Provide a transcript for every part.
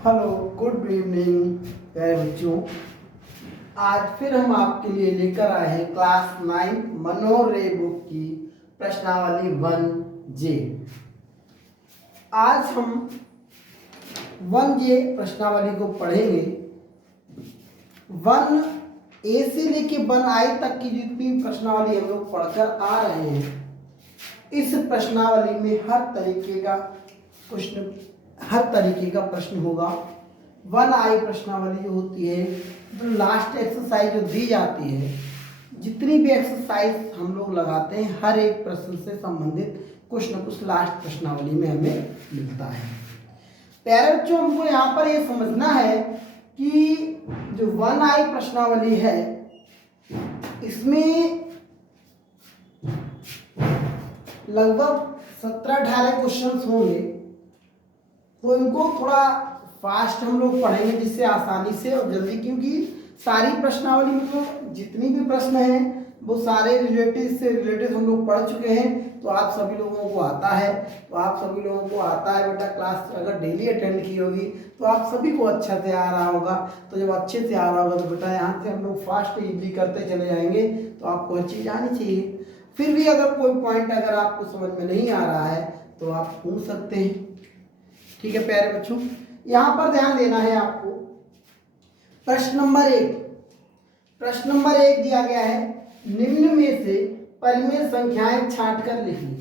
Hello, good evening प्यारे बच्चों। आज फिर हम आपके लिए लेकर आए हैं क्लास 9 मनोरे बुक की प्रश्नावली 1J। आज हम 1J प्रश्नावली को पढ़ेंगे। 1A से लेके 1I तक की जितनी प्रश्नावली हम लोग पढ़कर आ रहे हैं, इस प्रश्नावली में हर तरीके का प्रश्न होगा। 1I प्रश्नावली जो होती है, जो लास्ट एक्सरसाइज जो दी जाती है, जितनी भी एक्सरसाइज हम लोग लगाते हैं, हर एक प्रश्न से संबंधित कुछ न कुछ लास्ट प्रश्नावली में हमें मिलता है। प्यारे बच्चों, हमको यहाँ पर ये समझना है कि जो 1I प्रश्नावली है, इसमें लगभग 17-18 क्वेश्चंस होंगे। तो इनको थोड़ा फास्ट हम लोग पढ़ेंगे, जिससे आसानी से और जल्दी, क्योंकि सारी प्रश्नावली में जितनी भी प्रश्न हैं वो सारे रिलेटेड हम लोग पढ़ चुके हैं। तो आप सभी लोगों को आता है, बेटा। क्लास अगर डेली अटेंड की होगी तो आप सभी को अच्छा से आ रहा होगा। तो जब अच्छे से आ रहा होगा तो बेटा यहाँ से हम लोग फास्ट इजली करते चले जाएंगे। तो आपको हर चीज़ आनी चाहिए। फिर भी अगर कोई पॉइंट अगर आपको समझ में नहीं आ रहा है तो आप पूछ सकते हैं। ठीक है प्यारे बच्चों, यहाँ पर ध्यान देना है आपको। प्रश्न नंबर एक दिया गया है, निम्न में से परिमेय संख्याएं छांट कर लिखिए।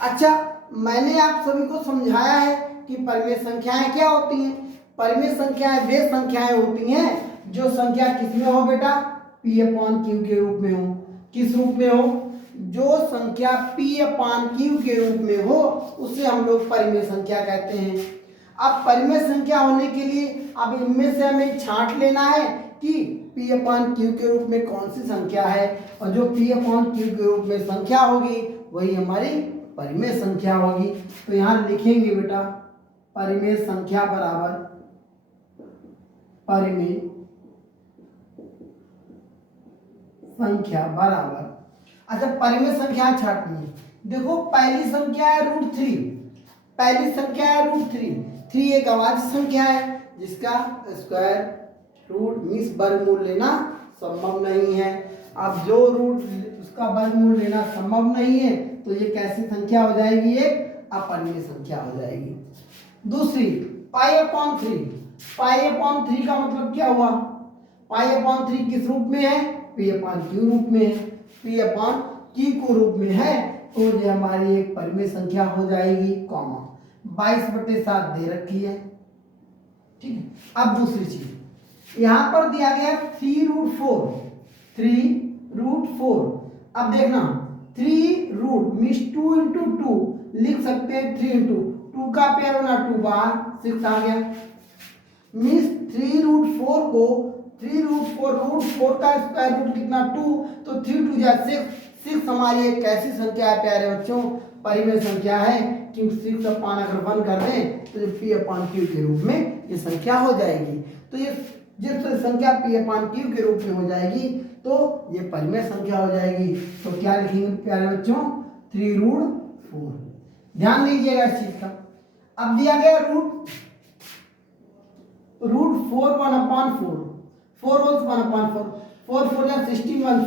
अच्छा, मैंने आप सभी को समझाया है कि परिमेय संख्याएं क्या होती हैं। परिमेय संख्याएं वे संख्याएं होती हैं जो संख्या किसमें हो बेटा, P/Q के रूप में हो। किस रूप में हो? जो संख्या P/Q के रूप में हो उसे हम लोग परिमेय संख्या कहते हैं। अब परिमेय संख्या होने के लिए अब इनमें से हमें छांट लेना है कि P/Q के रूप में कौन सी संख्या है, और जो P/Q के रूप में संख्या होगी वही हमारी परिमेय संख्या होगी। तो यहाँ लिखेंगे बेटा, परिमेय संख्या बराबर परिमेय संख्या बराबर। अच्छा, परिमेय संख्या छाटनी है। देखो, पहली संख्या है √3। 3 एक अभाज्य संख्या है जिसका स्क्वायर रूट मीन्स वर्गमूल लेना संभव नहीं है। अब जो रूट उसका वर्गमूल लेना संभव नहीं है तो ये कैसी संख्या हो जाएगी? एक अपरिमेय संख्या हो जाएगी। दूसरी पाई/3 का मतलब क्या हुआ? पाई/3 किस रूप में है? P/Q रूप में है। P/Q रूप में है तो ये हमारी एक परिमेय संख्या हो जाएगी। 22/7 दे रखी है। ठीक है। अब दूसरी चीज यहां पर दिया गया 3√4। अब देखना, 3 रूट मीन्स 2 × 2 लिख सकते हैं। 3 × 2 का पेयर होना 2 बार 6 आ गया। मीन्स 3√4 को 3√4 √4 का स्क्वायर रूट कितना? 2। तो 3 2 जा 6 हमारी एक कैसी संख्या है प्यारे बच्चों? परिमेय संख्या है, क्योंकि 6/1 अगर 1 कर दें तो P/Q के रूप में ये संख्या हो जाएगी। तो ये जिस संख्या P/Q के रूप में हो जाएगी तो ये परिमेय संख्या हो जाएगी। तो क्या लिखेंगे प्यारे बच्चों? 3√4। ध्यान दीजिएगा इस चीज का। अब दिया गया √4 1/4। 4 होल्स 1/4। 4 4 या 16 1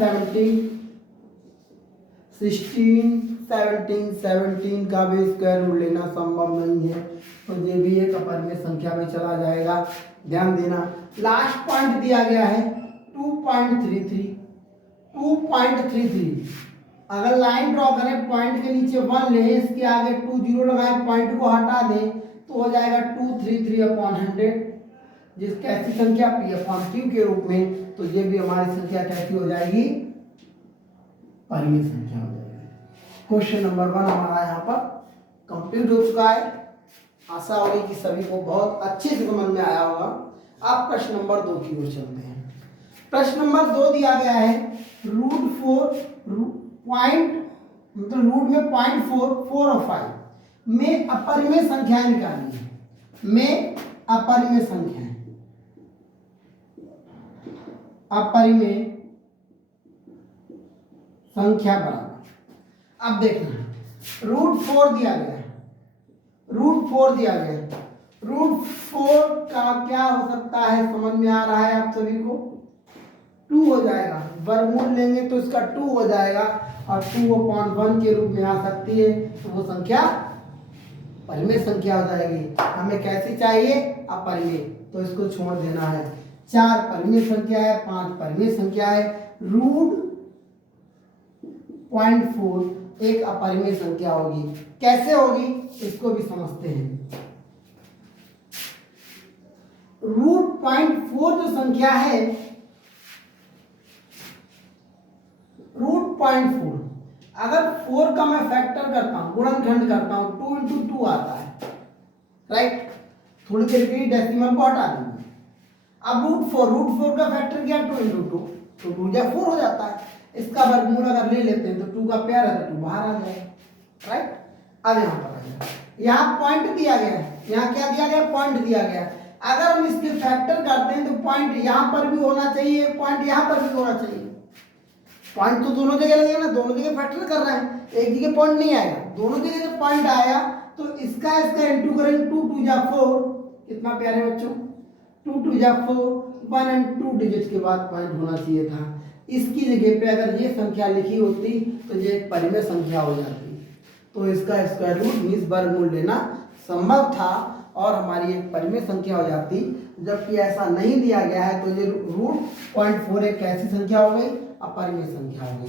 17 का भी स्क्वायर रूट लेना संभव नहीं है। तो ये भी एक अपरिमेय संख्या में चला जाएगा। ध्यान देना। लास्ट पॉइंट दिया गया है 2.33। अगर लाइन ड्रॉ करें, पॉइंट के नीचे 1 ले, इसके आगे 2 0 लगाए, पॉइंट को हटा दें तो हो जाएगा 233/100। जिस कैसी संख्या P/Q के रूप में, तो ये भी हमारी संख्या कैसी हो जाएगी? परिमेय संख्या हो जाएगी। क्वेश्चन नंबर 1 हमारा यहाँ पर कंप्लीट हो चुका है। आशा होगी कि सभी को बहुत अच्छे से समझ में आया होगा। अब प्रश्न नंबर 2 की ओर चलते हैं। प्रश्न नंबर 2 दिया गया है √4 मतलब रूट में 0.4 4 और 5 में अपरिमेय संख्याएं निकालनी है। अपरिमेय संख्या बराबर। अब देखना, √4 दिया गया है। √4 का क्या हो सकता है, समझ में आ रहा है आप सभी को? 2 हो जाएगा, वर्गमूल लेंगे तो इसका 2 हो जाएगा और 2/1 के रूप में आ सकती है, तो वो संख्या परिमेय संख्या हो जाएगी। हमें कैसी चाहिए? अपरिमेय, तो इसको छोड़ देना है। 4 परिमेय संख्या है, 5 परिमेय संख्या है, √0.4 एक अपरिमेय संख्या होगी। कैसे होगी इसको भी समझते हैं। √0.4 जो संख्या है, √0.4 अगर 4 का मैं फैक्टर करता हूं, गुणनखंड करता हूं, 2 × 2 आता है, राइट। थोड़ी देर के लिए डेसिमल को हटा देंगे। अब √4 का फैक्टर क्या? 2 × 2, तो 2 या 4 हो जाता है। इसका वर्गमूल अगर ले लेते हैं तो 2 का पेयर है तो 2 बाहर आ जाएगा, राइट। अब यहाँ पर आएगा, यहाँ पॉइंट दिया गया है, यहाँ क्या दिया गया? पॉइंट दिया गया है। अगर हम इसके फैक्टर करते हैं तो पॉइंट यहाँ पर भी होना चाहिए, पॉइंट यहाँ पर भी होना चाहिए। पॉइंट तो दोनों जगह लगेगा ना, दोनों जगह फैक्टर कर रहे हैं, एक जगह पॉइंट नहीं आएगा। दोनों जगह जब पॉइंट आया तो इसका इंटू करेंगे, 2 × 2 = 4। कितना प्यारे बच्चों, 2 × 2 = 4, 1 और 2 डिजिट के बाद पॉइंट होना चाहिए था। इसकी जगह पे अगर ये संख्या लिखी होती तो ये एक परिमेय संख्या हो जाती, तो इसका स्क्वायर रूट मीन्स वर्गमूल लेना संभव था और हमारी एक परिमेय संख्या हो जाती। जबकि ऐसा नहीं दिया गया है तो ये √0.4 एक कैसी संख्या हो गई? अपरिमेय संख्या हो गई।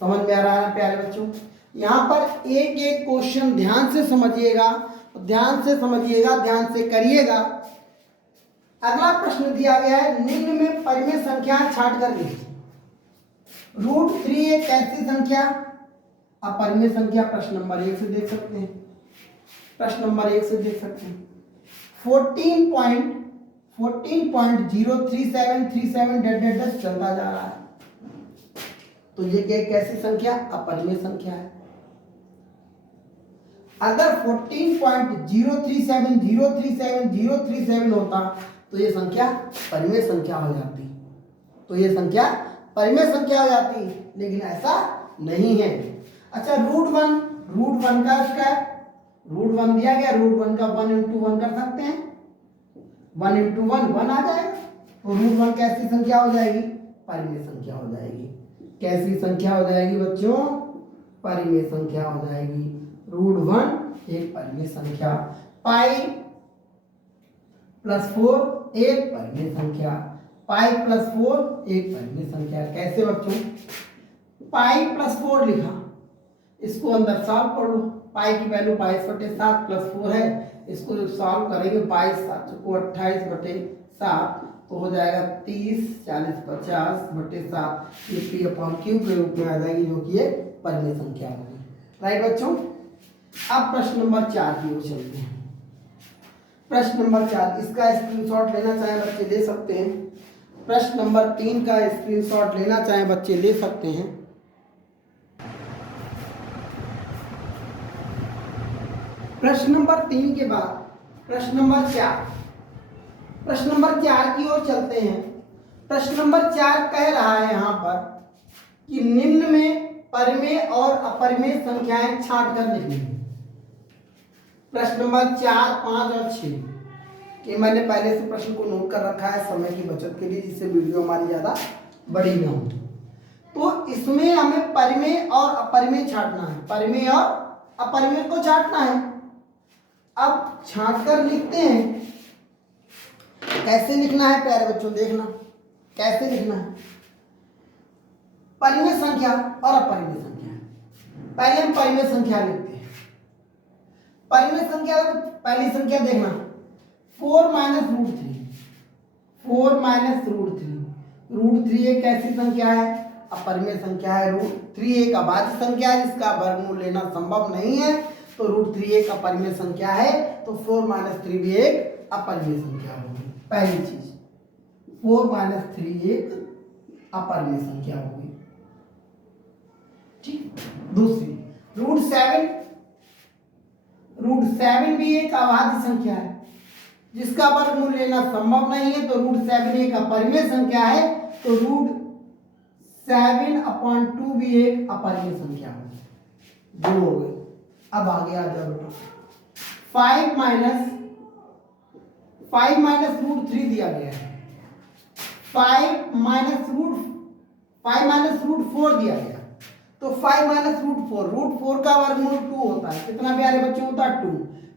समझ में आ रहा है प्यारे बच्चों? यहाँ पर एक एक क्वेश्चन ध्यान से समझिएगा, ध्यान से समझिएगा, ध्यान से करिएगा। अगला प्रश्न दिया गया है, निम्न में परिमेय संख्या छांट कर लिखिए। √3 एक कैसी संख्या? अपरिमेय संख्या। प्रश्न नंबर 1 से देख सकते हैं, प्रश्न नंबर 1 से देख सकते हैं। 14.03737 चलता जा रहा है, तो ये क्या कैसी संख्या? अपरिमेय संख्या है। अगर 14.037 होता तो ये संख्या परिमेय संख्या हो जाती, तो ये संख्या परिमेय संख्या हो जाती, लेकिन ऐसा नहीं है। अच्छा, √1 का स्क्वायर, √1 दिया गया, √1 का 1 × 1 कर सकते हैं, 1 × 1 आ जाएगा, तो √1 कैसी संख्या हो जाएगी? परिमेय संख्या हो जाएगी। कैसी संख्या हो जाएगी बच्चों? परिमेय संख्या हो जाएगी। √1 एक परिमेय संख्या, π+4 एक परिमेय संख्या, π+4 एक परिमेय संख्या। कैसे बच्चों? π+4 लिखा, इसको अंदर सॉल्व कर लो। पाई की वैल्यू 22/7 +4 है, इसको जब सॉल्व करेंगे 22×7 तो हो जाएगा 30, 40, 50/7, ये P/Q के रूप में आ जाएगी, जो कि ये परिमेय संख्या होगी, राइट बच्चों। अब प्रश्न नंबर 4 की ओर चलते हैं। प्रश्न नंबर 4, इसका स्क्रीनशॉट लेना चाहे बच्चे ले सकते हैं। प्रश्न नंबर 3 का स्क्रीनशॉट लेना चाहे बच्चे ले सकते हैं। प्रश्न नंबर 3 के बाद प्रश्न नंबर 4, प्रश्न नंबर 4 की ओर चलते हैं। प्रश्न नंबर 4 कह रहा है यहाँ पर कि निम्न में परिमेय और अपरिमेय संख्याएं छांट कर लिखनी है। प्रश्न नंबर 4, 5 और 6 कि मैंने पहले से प्रश्न को नोट कर रखा है समय की बचत के लिए, जिससे वीडियो हमारी ज़्यादा बड़ी न हो। तो इसमें हमें परिमेय और अपरिमेय छांटना है, परिमेय और अपरिमेय को छांटना है। अब छांट कर लिखते हैं। कैसे लिखना है प्यारे बच्चों, देखना कैसे लिखना है। परिमेय संख्या और अपरिमेय संख्या, पहले हम परिमेय संख्या लिखते हैं। परिमेय संख्या, पहली संख्या देखना 4 - √3, 4 - √3, √3 एक कैसी संख्या है? अपरिमेय संख्या है। √3 एक अभाज्य संख्या है जिसका वर्गमूल लेना संभव नहीं है, तो √3 एक अपरिमेय संख्या है, तो 4 - 3 भी एक अपरिमेय संख्या होगी। पहली चीज 4 - 3 एक अपरिमेय संख्या होगी, ठीक। दूसरी √7 भी एक अभाज्य संख्या है जिसका वर्गमूल लेना संभव नहीं है, तो √7 एक अपरिमेय संख्या है, तो √7/2 भी एक अपरिमेय संख्या होगी। दो हो गई। अब आगे आ जाओ बेटा, 5 - 5 माइनस रूट 3 दिया गया है, 5 माइनस रूट 4 दिया गया, तो 5 माइनस रूट 4 का वर्गमूल 2 होता है। कितना प्यारे बच्चों होता है 2।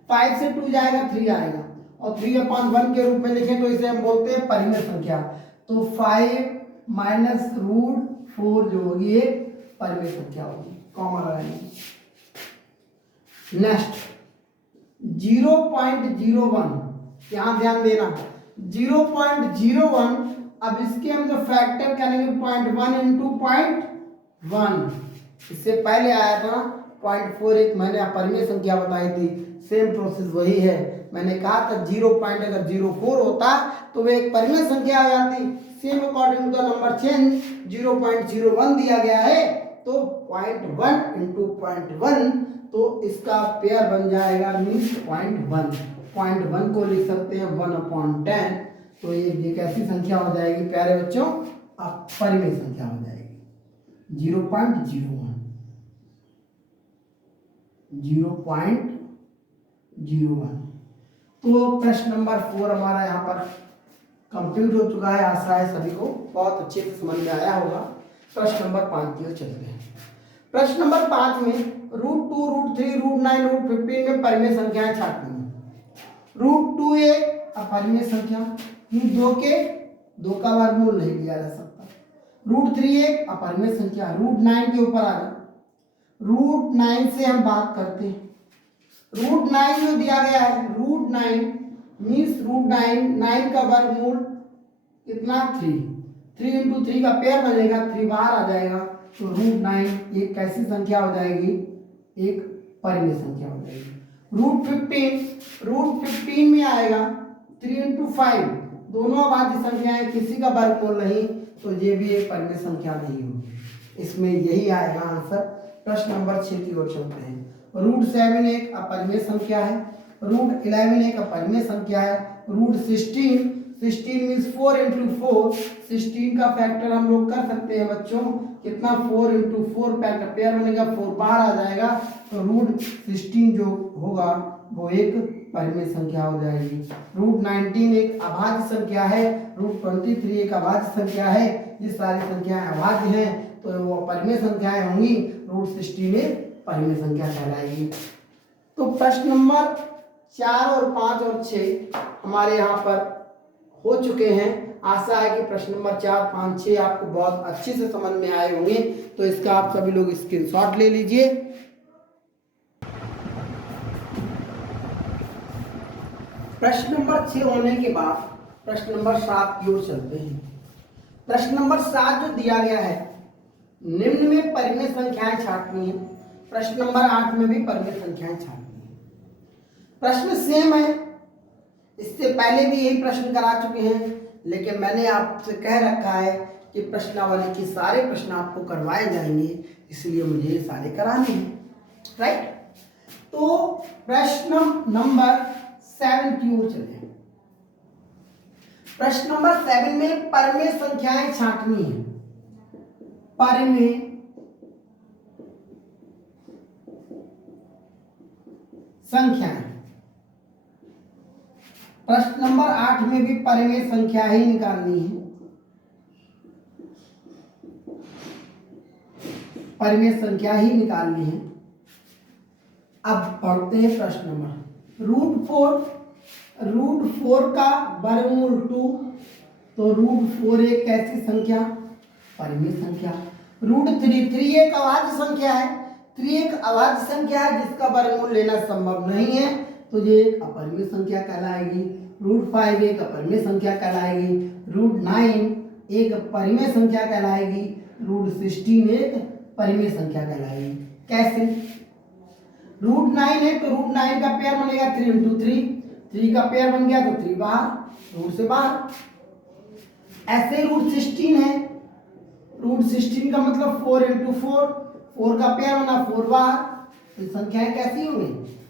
5 से 2 जाएगा 3 आएगा, और 3/1 के रूप में लिखें तो इसे हम बोलते हैं परिमेय संख्या। तो 5 माइनस रूट 4 जो होगी एक परिमेय संख्या होगी, कॉमा लगाएंगे। नेक्स्ट 0.01, यहां ध्यान देना 0.01। अब इसके हम जो फैक्टर करेंगे 0.1 इंटू 0.1, इससे पहले आया था 0.41, मैंने अपरिमेय संख्या बताई थी, सेम प्रोसेस वही है। मैंने कहा था 0.04 होता तो वो एक परिमेय संख्या आ जाती। Same according to the number change 0.01 दिया गया है, तो 0.1 इंटू 0.1, तो इसका पेयर बन जाएगा मीन्स 0.1 को लिख सकते हैं 1/10। तो ये कैसी संख्या हो जाएगी प्यारे बच्चों, अपरिमेय संख्या हो जाएगी 0.01। तो प्रश्न नंबर 4 हमारा यहाँ पर कंप्लीट हो चुका है। आशा है सभी को बहुत अच्छे से समझ में आया होगा। प्रश्न नंबर 5 की ओर चलते हैं। प्रश्न नंबर 5 में √2, √3, √9, √15 में परिमेय संख्याएं छाटनी है। √2 एक अपरिमेय संख्या, 2 का वर्गमूल नहीं लिया जा सकता। √3 एक अपरिमेय संख्या, √9 के ऊपर आ गया। √9 से हम बात करते हैं। √9 जो दिया गया है, √9 मीन्स √9 का वर्गमूल कितना 3 इंटू 3 का पेयर बनेगा, 3 बाहर आ जाएगा, तो √9 एक कैसी संख्या हो जाएगी, एक परिमेय संख्या हो जाएगी। √15 में आएगा 3 इंटू 5, दोनों अभाज्य संख्याएं, किसी का वर्गमूल नहीं, तो ये भी एक परिमेय संख्या नहीं होगी। इसमें यही आएगा आंसर। प्रश्न नंबर 6 की ओर चलते हैं। √7 एक अपरिमेय संख्या है, √11 एक अपरिमेय संख्या है, √16 मीन्स 4 इंटू 4, 16 का फैक्टर हम लोग कर सकते हैं बच्चों, कितना 4 इंटू 4 पेयर बनेगा, 4 बाहर आ जाएगा, तो √16 जो होगा वो एक परिमेय संख्या हो जाएगी। √19 एक अभाज्य संख्या है, √23 एक अभाज्य संख्या है। ये सारी संख्याएं अभाज्य हैं तो वो परिमेय संख्याएं होंगी, √16 एक परिमेय संख्या कहलाएगी। तो प्रश्न नंबर 4 और 5 और 6 हमारे यहाँ पर हो चुके हैं। आशा है कि प्रश्न नंबर 4, 5, 6 आपको बहुत अच्छे से समझ में आए होंगे। तो इसका आप सभी लोग स्क्रीनशॉट ले लीजिए। प्रश्न नंबर 6 होने के बाद प्रश्न नंबर 7 की ओर चलते हैं। प्रश्न नंबर 7 जो दिया गया है, निम्न में परिमेय संख्याएं छाटनी है। प्रश्न नंबर 8 में भी परिमेय संख्याएं छाटनी है। प्रश्न सेम है, इससे पहले भी यही प्रश्न करा चुके हैं, लेकिन मैंने आपसे कह रखा है कि प्रश्नावली के सारे प्रश्न आपको करवाए जाएंगे, इसलिए मुझे ये सारे कराने हैं, राइट। तो प्रश्न नंबर 7 की ओर चले। प्रश्न नंबर 7 में परिमेय संख्याएं छाटनी है। परिमेय संख्याएं, प्रश्न नंबर 8 में भी परिमेय संख्या ही निकालनी है। परिमेय संख्या ही निकालनी है। अब पढ़ते हैं प्रश्न नंबर √4 का वर्गमूल 2, तो √4 एक कैसी संख्या, परिमेय संख्या। √3 एक अभाज्य संख्या है, 3 एक अभाज्य संख्या है जिसका वर्गमूल लेना संभव नहीं है, तो ये एक अपरिमेय संख्या कहलाएगी। √5 एक अपरिमेय संख्या कहलाएगी। √9 एक परिमेय संख्या कहलाएगी। √16 एक परिमेय संख्या कहलाएगी। कैसे? √9 है तो √9 का पेयर बनेगा 3 इंटू 3 का पेयर बन गया तो 3 बाहर, रूट से बाहर। ऐसे √16 है, √16 का मतलब 4 इंटू 4 का पेयर बना 4 बाहर। तो संख्याएं कैसी होंगी,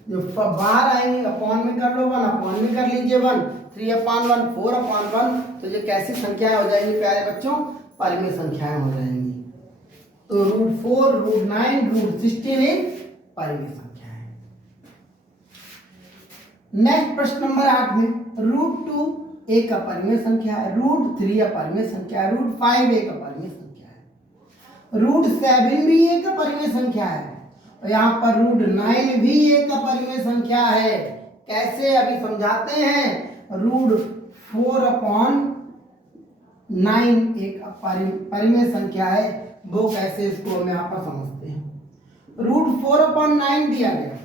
जो बाहर आएंगे अपॉन में कर लो 1, अपॉन में कर लीजिए 1, 3/1 4/1, तो ये कैसी संख्याएं हो जाएंगी प्यारे बच्चों, परिमेय संख्याएं हो जाएंगी। तो √4, √9, √16 एक परिमेय संख्या है। नेक्स्ट प्रश्न नंबर 8 में √2 एक अपरिमेय संख्या है, √3 अपरिमेय संख्या है, √5 एक अपरिमेय संख्या है, √7 भी एक अपरिमेय संख्या है और यहाँ पर √9 भी एक अपरिमेय संख्या है। कैसे अभी समझाते हैं। √4/9 एक परिमेय संख्या है, वो कैसे इसको हम यहाँ पर समझते हैं। √4/9 दिया गया,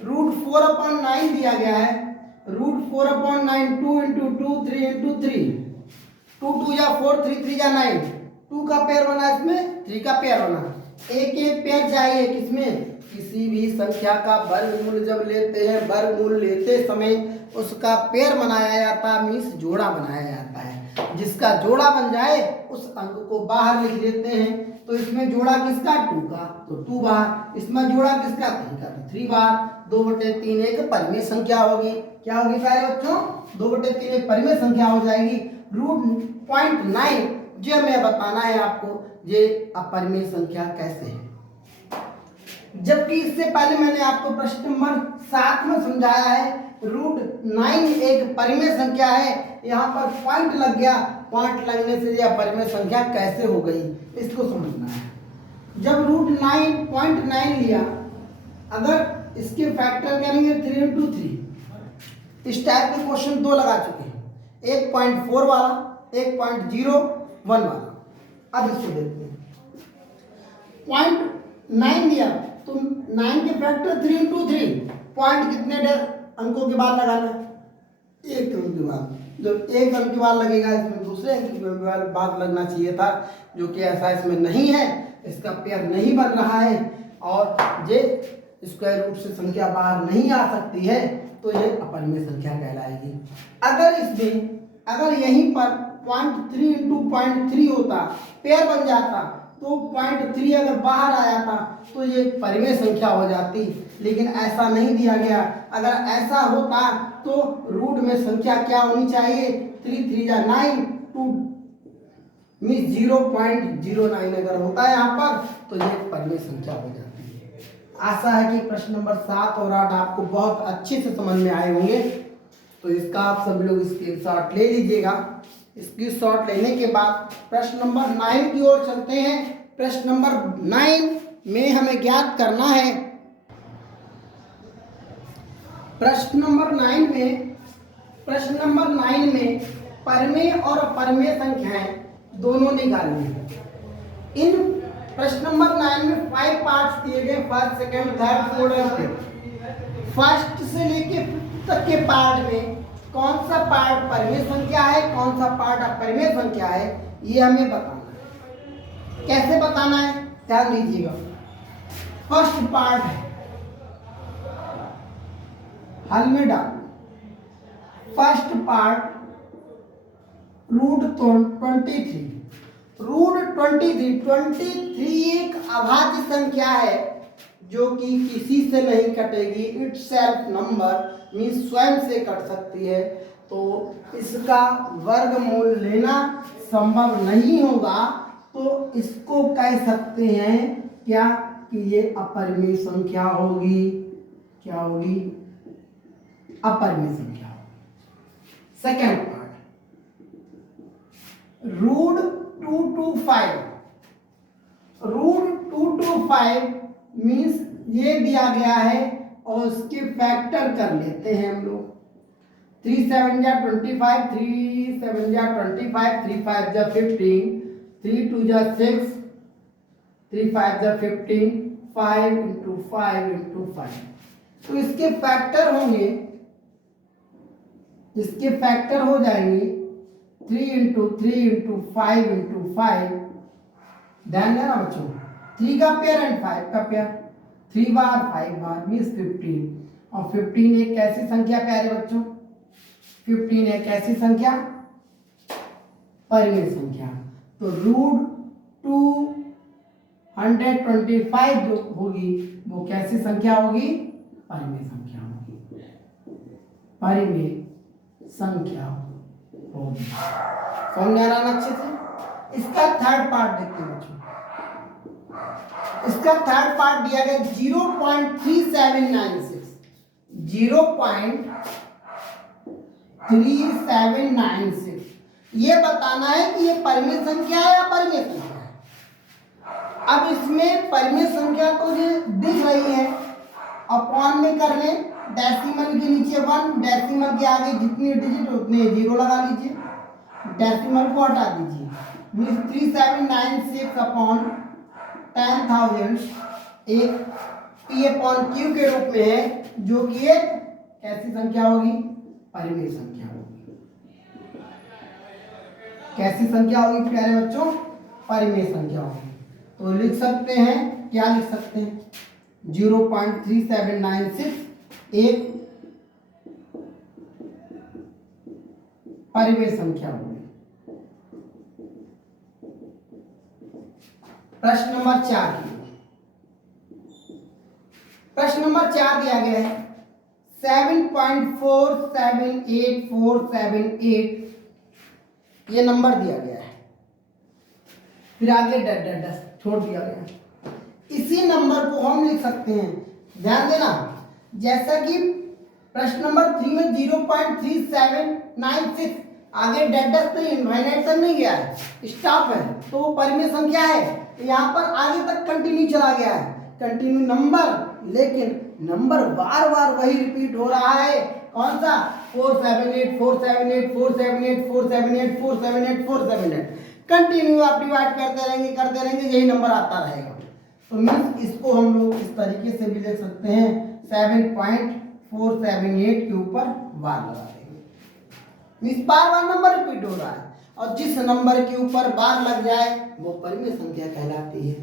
√4/9 दिया गया है, √4/9 2 × 2 3 × 3 2 2 जा 4 3 3 जा 9 2 का पेयर बना, इसमें 3 का पेयर बना। एक एक पेयर चाहिए किसमें, किसी भी संख्या का वर्गमूल जब लेते हैं, वर्गमूल लेते समय उसका पेयर बनाया जाता है, मीन्स जोड़ा बनाया जाता है। जिसका जोड़ा बन जाए उस अंक को बाहर लिख देते हैं। तो इसमें जोड़ा किसका 2 का, तो 2 बार, इसमें जोड़ा किसका 3 का, तो 3 बार। 2/3 एक परिमेय संख्या होगी। क्या होगी प्यारे बच्चों, 2/3 एक परिमेय संख्या हो जाएगी। √0.9 जो हमें बताना है आपको, ये अपरिमेय संख्या कैसे है। जबकि इससे पहले मैंने आपको प्रश्न नंबर 7 में समझाया है √9 एक परिमेय संख्या है। यहाँ पर पॉइंट लग गया, पॉइंट लगने से यह परिमेय संख्या कैसे हो गई इसको समझना है। जब √9.9 लिया, अगर इसके फैक्टर करेंगे 3 × 3, इस टाइप के क्वेश्चन 2 लगा चुके हैं, 1.4 वाला, 1.01 वाला। अब इसको देखते हैं। 0.9 दिया तो 9 के फैक्टर 3 × 3, पॉइंट कितने अंकों के बाद लगाना, एक अंक के बाद। जब एक अंक के बाद लगेगा, इसमें दूसरे अंक के बाद लगना चाहिए था, जो कि ऐसा इसमें नहीं है, इसका पेयर नहीं बन रहा है और ये स्क्वायर रूट से संख्या बाहर नहीं आ सकती है, तो ये अपरिमेय संख्या कहलाएगी। अगर यहीं पर 0.3 × 0.3 होता, पेयर बन जाता, तो 0.3 अगर बाहर आया था तो ये परिमेय संख्या हो जाती, लेकिन ऐसा नहीं दिया गया। अगर ऐसा होता तो रूट में संख्या क्या होनी चाहिए, 3 3 जा 9 2 मीन्स 0.09 अगर होता है यहाँ पर, तो ये परिमेय संख्या हो जाती है। आशा है कि प्रश्न नंबर 7 और 8 आपको बहुत अच्छे से समझ में आए होंगे। तो इसका आप सभी लोग स्क्रीनशॉट ले लीजिएगा। स्क्रीनशॉट लेने के बाद प्रश्न नंबर 9 की ओर चलते हैं। प्रश्न नंबर 9 में हमें ज्ञात करना है, प्रश्न नंबर 9 में परिमेय और अपरिमेय संख्याएं दोनों निकालनी है। इन प्रश्न नंबर 9 में 5 पार्ट्स दिए गए, फर्स्ट, सेकंड, थर्ड, फोर्थ और फिफ्थ। फर्स्ट से लेके फिफ्थ तक के पार्ट में कौन सा पार्ट परिमेय संख्या है, कौन सा पार्ट अपरिमेय संख्या है, ये हमें बताना है। कैसे बताना है, ध्यान दीजिएगा। फर्स्ट पार्ट है, हल में डाल। First part √23। √23 एक अभाज्य संख्या है जो कि किसी से नहीं कटेगी, इटसेल्फ नंबर मीन्स स्वयं से कट सकती है, तो इसका वर्गमूल लेना संभव नहीं होगा, तो इसको कह सकते हैं क्या कि ये अपरिमेय संख्या होगी। क्या होगी, अपरिमेय संख्या। Second part √225। √225 मीन्स ये दिया गया है और उसके फैक्टर कर लेते हैं हम लोग। 3 7 जा 25, 3 7 जा 25, 3 5 जा 15, 3 2 जा 6, 3 5 जा 15, 5 × 5 × 5। तो इसके फैक्टर होंगे, इसके फैक्टर हो जाएंगे 3 × 3 × 5 × 5। ध्यान देना बच्चों, 3 का पेयर एंड 5 का पेयर, 3 बार 5 बार मीन्स 15। और 15 एक कैसी संख्या प्यारे बच्चों, 15 एक कैसी संख्या, परिमेय संख्या। तो √225 जो होगी वो कैसी संख्या होगी, परिमेय संख्या होगी, परिमेय संख्या होगी। समझ आ रहा अच्छे से। इसका थर्ड पार्ट देखते हैं बच्चों। इसका थर्ड पार्ट दिया गया 0.3796। 0.3796 3796। ये बताना है कि ये परिमेय संख्या है या परिमेय संख्या है। अब इसमें परिमेय संख्या तो ये दिख रही है, अपॉन में कर लें, डेसिमल के नीचे 1, डेसिमल के आगे जितनी डिजिट उतने 0 लगा लीजिए, डेसिमल को हटा दीजिए। मीन्स 3796 अपॉन 10,000 एक P अपॉन Q के रूप में है, जो कि एक कैसी संख्या होगी, परिमेय संख्या होगी। कैसी संख्या होगी प्यारे बच्चों, परिमेय संख्या होगी। तो लिख सकते हैं, क्या लिख सकते हैं, 0.3796 एक परिमेय संख्या होगी। प्रश्न नंबर 4, प्रश्न नंबर 4 दिया गया है 7.478478, ये नंबर दिया गया है, फिर आगे डैश छोड़ दिया गया है। इसी नंबर को हम लिख सकते हैं, ध्यान देना, जैसा कि प्रश्न नंबर 3 में 0.3796 आगे डैश नहीं, इनफाइनाइट तक नहीं गया है, स्टॉप है, तो वो परिमेय संख्या है। यहाँ पर आगे तक कंटिन्यू चला गया है, कंटिन्यू नंबर, लेकिन नंबर बार बार वही रिपीट हो रहा है। कौन सा, 478 478 478 478 478 478, कंटिन्यू आप डिवाइड करते रहेंगे, यही नंबर आता रहेगा। तो मीन्स इसको हम लोग इस तरीके से भी लिख सकते हैं, 7.478 के ऊपर बार लगा देंगे। मीन्स बार बार नंबर रिपीट हो रहा है, और जिस नंबर के ऊपर बार लग जाए वो परिमेय संख्या कहलाती है।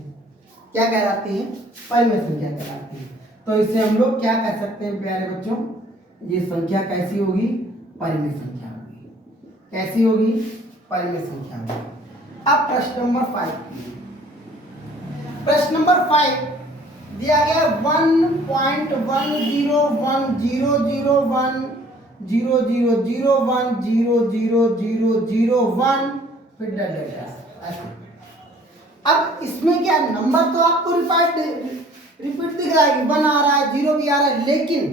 क्या कहलाती है, परिमेय संख्या कहलाती है। तो इसे हम लोग क्या कह सकते हैं प्यारे बच्चों, ये संख्या कैसी होगी, परिमेय संख्या होगी। कैसी होगी, परिमेय संख्या होगी। अब प्रश्न नंबर 5, प्रश्न नंबर 5 दिया गया 1.10010001000001 फिर ऐसे। अब इसमें क्या, नंबर तो आपको रिपीट दिख रहा है, 1 आ रहा है, 0 भी आ रहा है, लेकिन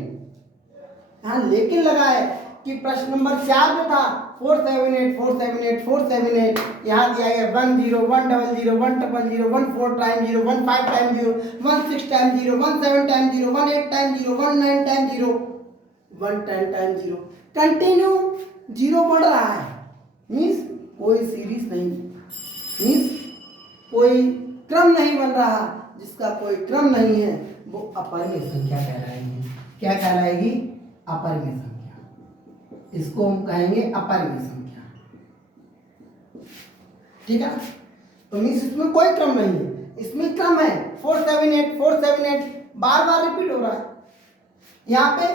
यहाँ लेकिन लगा है कि प्रश्न नंबर 4 में था 478 478 478, यहाँ दिया गया 10 100 100 100 4 time 0 15 time 0 16 time 0 17 time 0 18 time 0 19 time 0 110 time 0, continue 0 बढ़ रहा है। मीन्स कोई सीरीज नहीं, मीन्स कोई क्रम नहीं बन रहा, जिसका कोई क्रम नहीं है वो अपरिमेय संख्या कहलाएगी। क्या कहलाएगी, अपरिमेय संख्या, इसको हम कहेंगे अपरिमेय संख्या। ठीक है, तो मीन्स इसमें कोई क्रम नहीं है, इसमें क्रम है 478 478 बार बार रिपीट हो रहा है। यहाँ पे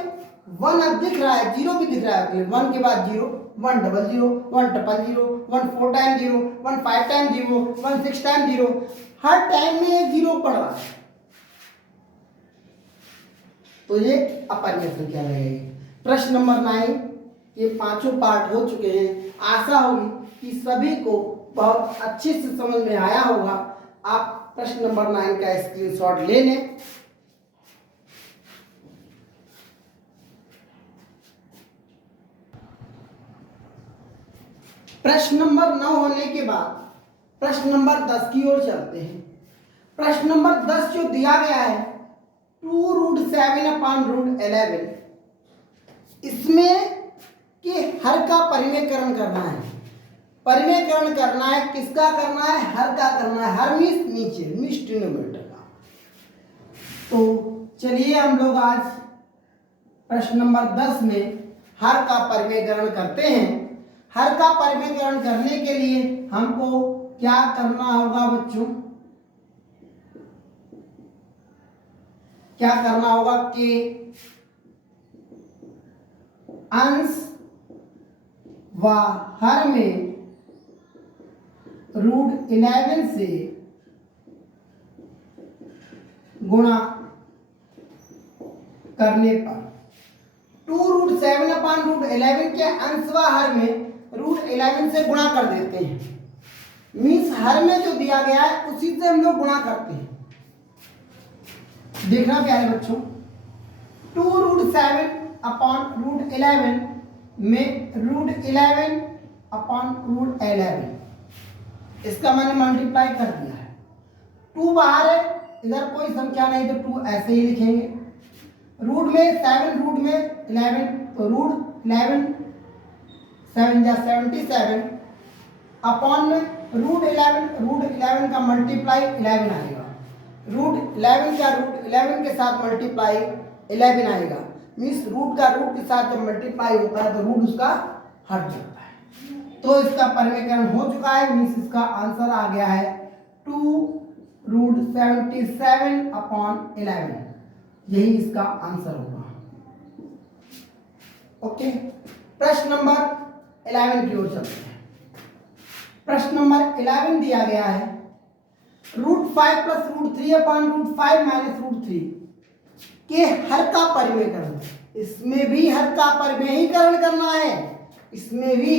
1 अब दिख रहा है, 0 भी दिख रहा है, 1 के बाद 0 100 100 1 4 टाइम 0 1 5 टाइम 0 1 6 टाइम 0, हर टाइम में 0 पड़ रहा है, तो ये अपरिमेय संख्या लगेगी। प्रश्न नंबर 9, ये पांचों पार्ट हो चुके हैं। आशा होगी कि सभी को बहुत अच्छे से समझ में आया होगा। आप प्रश्न नंबर 9 का स्क्रीनशॉट ले लें। प्रश्न नंबर 9 होने के बाद प्रश्न नंबर 10 की ओर चलते हैं। प्रश्न नंबर 10 जो दिया गया है 2√7/√11, इसमें कि हर का परिमेयकरण करना है। परिमेयकरण करना है, किसका करना है, हर का करना है, हर मीन्स नीचे, मीन्स डिनोमिनेटर का। तो चलिए हम लोग आज प्रश्न नंबर 10 में हर का परिमेयकरण करते हैं। हर का परिमेयकरण करने के लिए हमको क्या करना होगा बच्चों, क्या करना होगा कि अंश व हर में √11 से गुणा करने पर 2√7/√11 के अंश व हर में √11 से गुणा कर देते हैं। मीन्स हर में जो दिया गया है उसी से हम लोग गुणा करते हैं। देखना प्यारे बच्चों, 2√7/√11 में √11 अपॉन √11 इसका मैंने मल्टीप्लाई कर दिया है। 2 बाहर है, इधर कोई संख्या नहीं तो 2 ऐसे ही लिखेंगे। रूट में 7, रूट में 11, तो √11 7 जा 77 अपॉन में √11 का मल्टीप्लाई 11 आएगा। √11 का √11 के साथ मल्टीप्लाई 11 आएगा। मीन्स रूट का रूट के साथ जब मल्टीप्लाई होता है तो रूट उसका हट जाता है। तो इसका परिमेयकरण हो चुका है। मीन्स इसका आंसर आ गया है 2√77 अपॉन 11। यही इसका आंसर होगा। ओके, प्रश्न नंबर 11 की ओर चलते हैं। प्रश्न नंबर 11 दिया गया है √5 प्लस √3 अपॉन √5 माइनस √3 के हर का परिमेयकरण। इसमें भी हर का परिमेयीकरण करना है, इसमें भी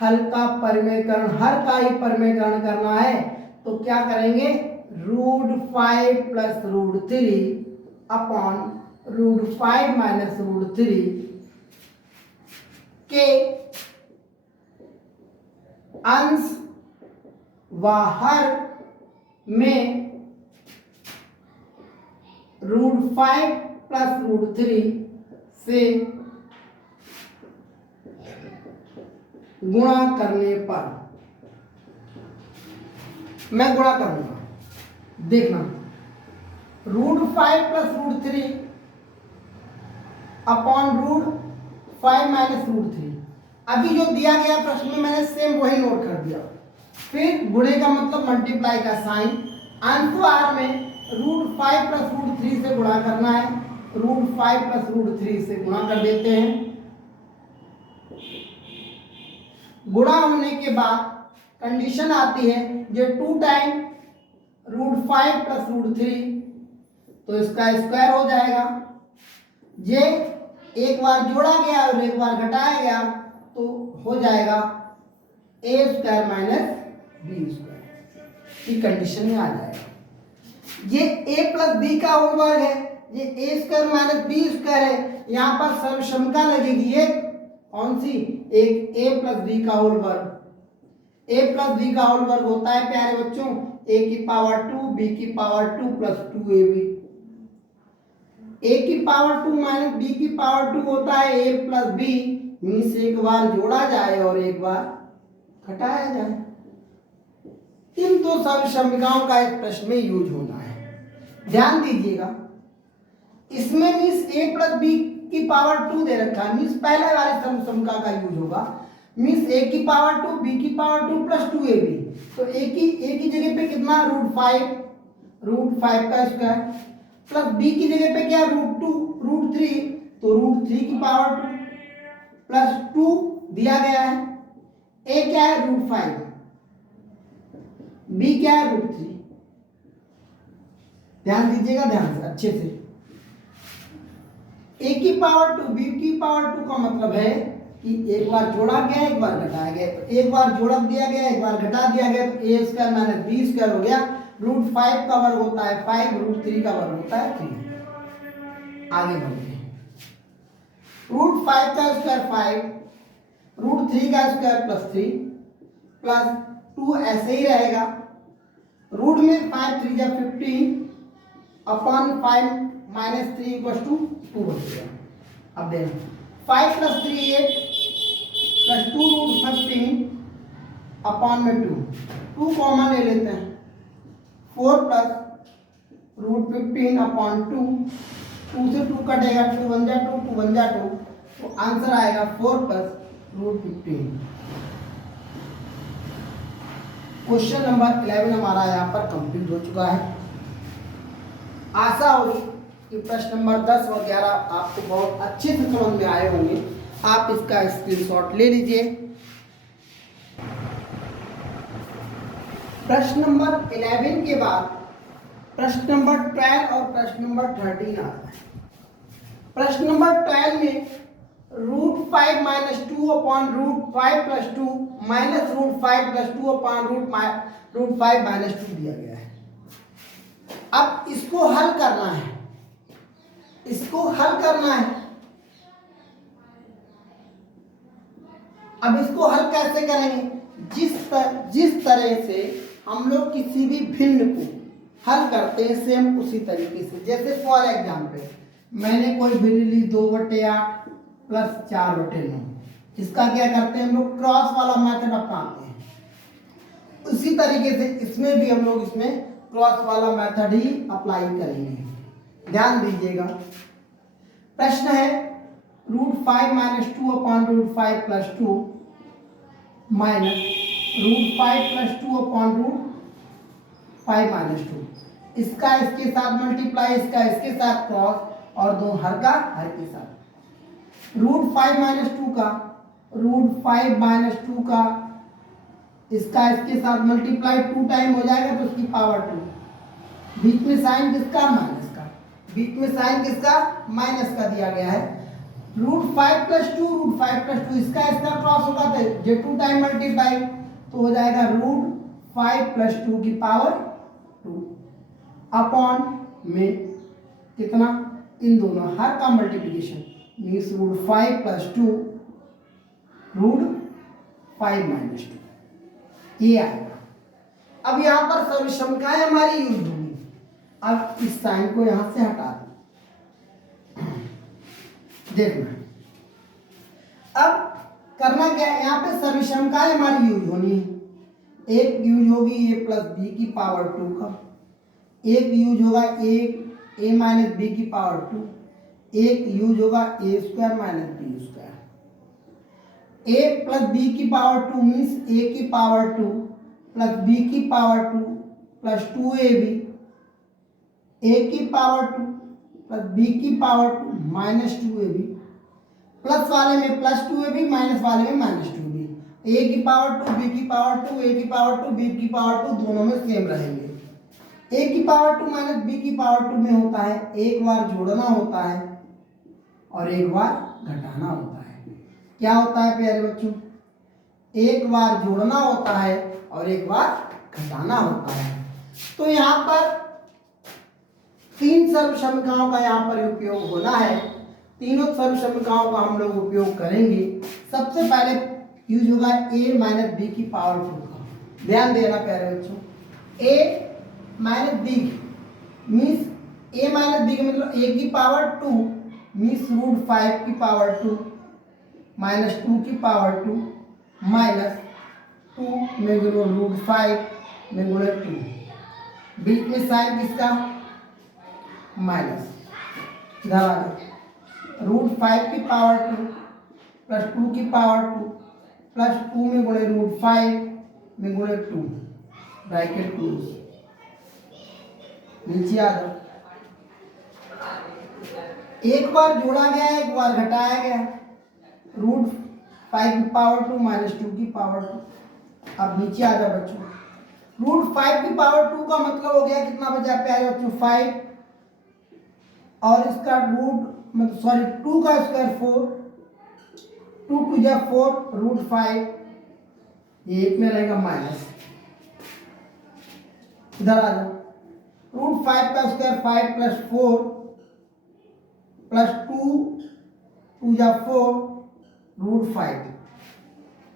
हर का परिमेयकरण, हर का ही परिमेयकरण करना है। तो क्या करेंगे, √5 प्लस √3 अपॉन √5 माइनस √3 के अंश व हर में √5 प्लस √3 से गुणा करने पर, मैं गुणा करूंगा, देखना, √5 प्लस √3 अपॉन √5 माइनस √3। अभी जो दिया गया प्रश्न में मैंने सेम वही नोट कर दिया। फिर गुणे का मतलब मल्टीप्लाई का साइन, अंशवार में √5 प्लस √3 से गुणा करना है। √5 प्लस √3 से गुणा कर देते हैं। गुणा होने के बाद कंडीशन आती है जो 2 टाइम √5 प्लस √3 तो इसका स्क्वायर हो जाएगा। ये एक बार जोड़ा गया और एक बार घटाया गया तो हो जाएगा a² माइनस b² की कंडीशन में आ जाएगा। ये a प्लस बी का होल वर्ग है, ये a² माइनस b² है। यहाँ पर सर्वसम्मिका लगेगी एक, कौन सी, एक a प्लस बी का होल वर्ग। a प्लस बी का होल वर्ग होता है प्यारे बच्चों a की पावर 2 b की पावर 2 प्लस 2ab। a की पावर 2 माइनस b की पावर 2 होता है a प्लस b। मीन्स एक बार जोड़ा जाए और एक बार घटाया जाए। इन दो सर्वसम्मिकाओं का इस प्रश्न में यूज होना है, ध्यान दीजिएगा। इसमें मीन्स a प्लस b की पावर 2 दे रखा है, मीन्स पहले वाले सर्वसम्मिका का यूज होगा। मीन्स a की पावर 2 b की पावर 2 प्लस 2ab। तो a की जगह पे कितना, √5 का स्क्वायर प्लस b की जगह पे क्या, √3 तो √3 की पावर 2 प्लस 2 दिया गया है। a क्या है, √5, b क्या है, √3। ध्यान दीजिएगा, ध्यान से अच्छे से। a की पावर 2 b की पावर 2 का मतलब है कि एक बार जोड़ा गया एक बार घटाया गया। तो एक बार जोड़ा दिया गया एक बार घटा दिया गया तो a² माइनस b² हो गया। √5 का वर्ग होता है 5, √3 का वर्ग होता है 3। आगे बढ़ते हैं। √5 का स्क्वायर 5, √3 का स्क्वायर प्लस 3 प्लस 2 ऐसे ही रहेगा। रूट में 5 3 जा 15 अपॉन 5 माइनस 3 इक्वल टू 2 बच गया। अब देखो 5 प्लस 3 8 प्लस 2 √15 अपॉन में 2 कॉमन ले लेते हैं। 4 प्लस √15 अपॉन 2 से 2 कटेगा, 2 1 जा 2, 2 1 जा 2, तो आंसर आएगा 4 प्लस √15। क्वेश्चन नंबर 11 हमारा यहाँ पर कंप्लीट हो चुका है। आशा होगी कि प्रश्न नंबर 10 और 11 आपको बहुत अच्छे से समझ में आए होंगे। आप इसका स्क्रीनशॉट ले लीजिए। प्रश्न नंबर 11 के बाद प्रश्न नंबर 12 और प्रश्न नंबर 13 आता है। प्रश्न नंबर 12 में √5 minus 2 upon √5 plus 2 minus √5 plus 2 upon √5 minus 2 दिया गया है। अब इसको हल करना है, इसको हल करना है। अब इसको हल कैसे करेंगे? जिस तरह से हम लोग किसी भी भिन्न को हल करते हैं सेम उसी तरीके से। जैसे फॉर एग्जाम्पल मैंने कोई भिन्न ली 2/8 प्लस 4/9, इसका क्या करते हैं हम लोग? क्रॉस वाला मेथड अपनाते हैं। उसी तरीके से इसमें भी हम लोग इसमें क्रॉस वाला मेथड ही अप्लाई करेंगे। ध्यान दीजिएगा, प्रश्न है √5 - 2 upon √5 plus 2 minus √5 plus 2 upon √5 minus 2। इसका इसके साथ मल्टीप्लाई, इसका इसके साथ क्रॉस, और दो हर का हर के साथ। √5 माइनस 2 का √5 माइनस 2 का इसका इसके साथ मल्टीप्लाई 2 टाइम हो जाएगा तो उसकी पावर 2। बीच में साइन किसका? माइनस का। बीच में साइन किसका? माइनस का दिया गया है। √5 प्लस 2 √5 प्लस 2 इसका इसका क्रॉस होगा तो जो 2 टाइम मल्टीप्लाई तो हो जाएगा √5 प्लस 2 की पावर 2 अपॉन में कितना? इन दोनों हर का मल्टीप्लिकेशन मीन्स √5 प्लस 2 √5 माइनस 2 ये आएगा। अब यहाँ पर सर्वसम्यकाएं हमारी यूज होंगी। अब इस साइन को यहां से हटा दें। देखना अब करना क्या है, यहाँ पे सर्वसम्यकाएं हमारी यूज होनी है। एक यूज होगी a प्लस बी की पावर 2 का, एक यूज होगा a माइनस बी की पावर 2, एक यूज होगा a² minus b²। a plus B की पावर 2 मीन्स a की पावर 2 प्लस b की पावर 2 प्लस 2ab, a की पावर 2 प्लस b की पावर 2 माइनस 2ab, प्लस वाले में प्लस 2ab माइनस वाले में माइनस 2ab। a की पावर 2 b की पावर 2 a की पावर 2 b की पावर 2 दोनों में सेम रहेंगे। a की पावर 2 माइनस b की पावर 2 में होता है एक बार जोड़ना होता है और एक बार घटाना होता है। क्या होता है प्यारे बच्चों? एक बार जोड़ना होता है और एक बार घटाना होता है। तो यहाँ पर 3 सर्वसम्यकाओं का यहाँ पर उपयोग होना है। तीनों सर्वसम्यकाओं का हम लोग उपयोग करेंगे। सबसे पहले यूज होगा a माइनस बी की पावर 2 का। ध्यान देना प्यारे बच्चों, a minus B means a minus B का मतलब a की पावर 2 मीन्स √5 की पावर 2 माइनस 2 की पावर 2 माइनस 2 में गुणो √5 में गुणे 2। बीच में साइन किसका? माइनस। इधर आ गया √5 की पावर 2 प्लस 2 की पावर 2 प्लस 2 में गुणे √5 में गुणे 2 ब्रैकेट क्लोज। नीचे आ जाओ, एक बार जोड़ा गया एक बार घटाया गया। √5 की पावर 2 माइनस 2 की पावर 2। अब नीचे आ जाओ बच्चों, √5 की पावर 2 का मतलब हो गया कितना बचा प्यारे बच्चों? 5 और इसका रूट मतलब सॉरी 2 का स्क्वायर 4, 2 2 जा 4 √5 ये एक में रहेगा माइनस। इधर आ जाओ, √5 का स्क्वायर 5 प्लस 4 प्लस 2 2 जा 4 √5।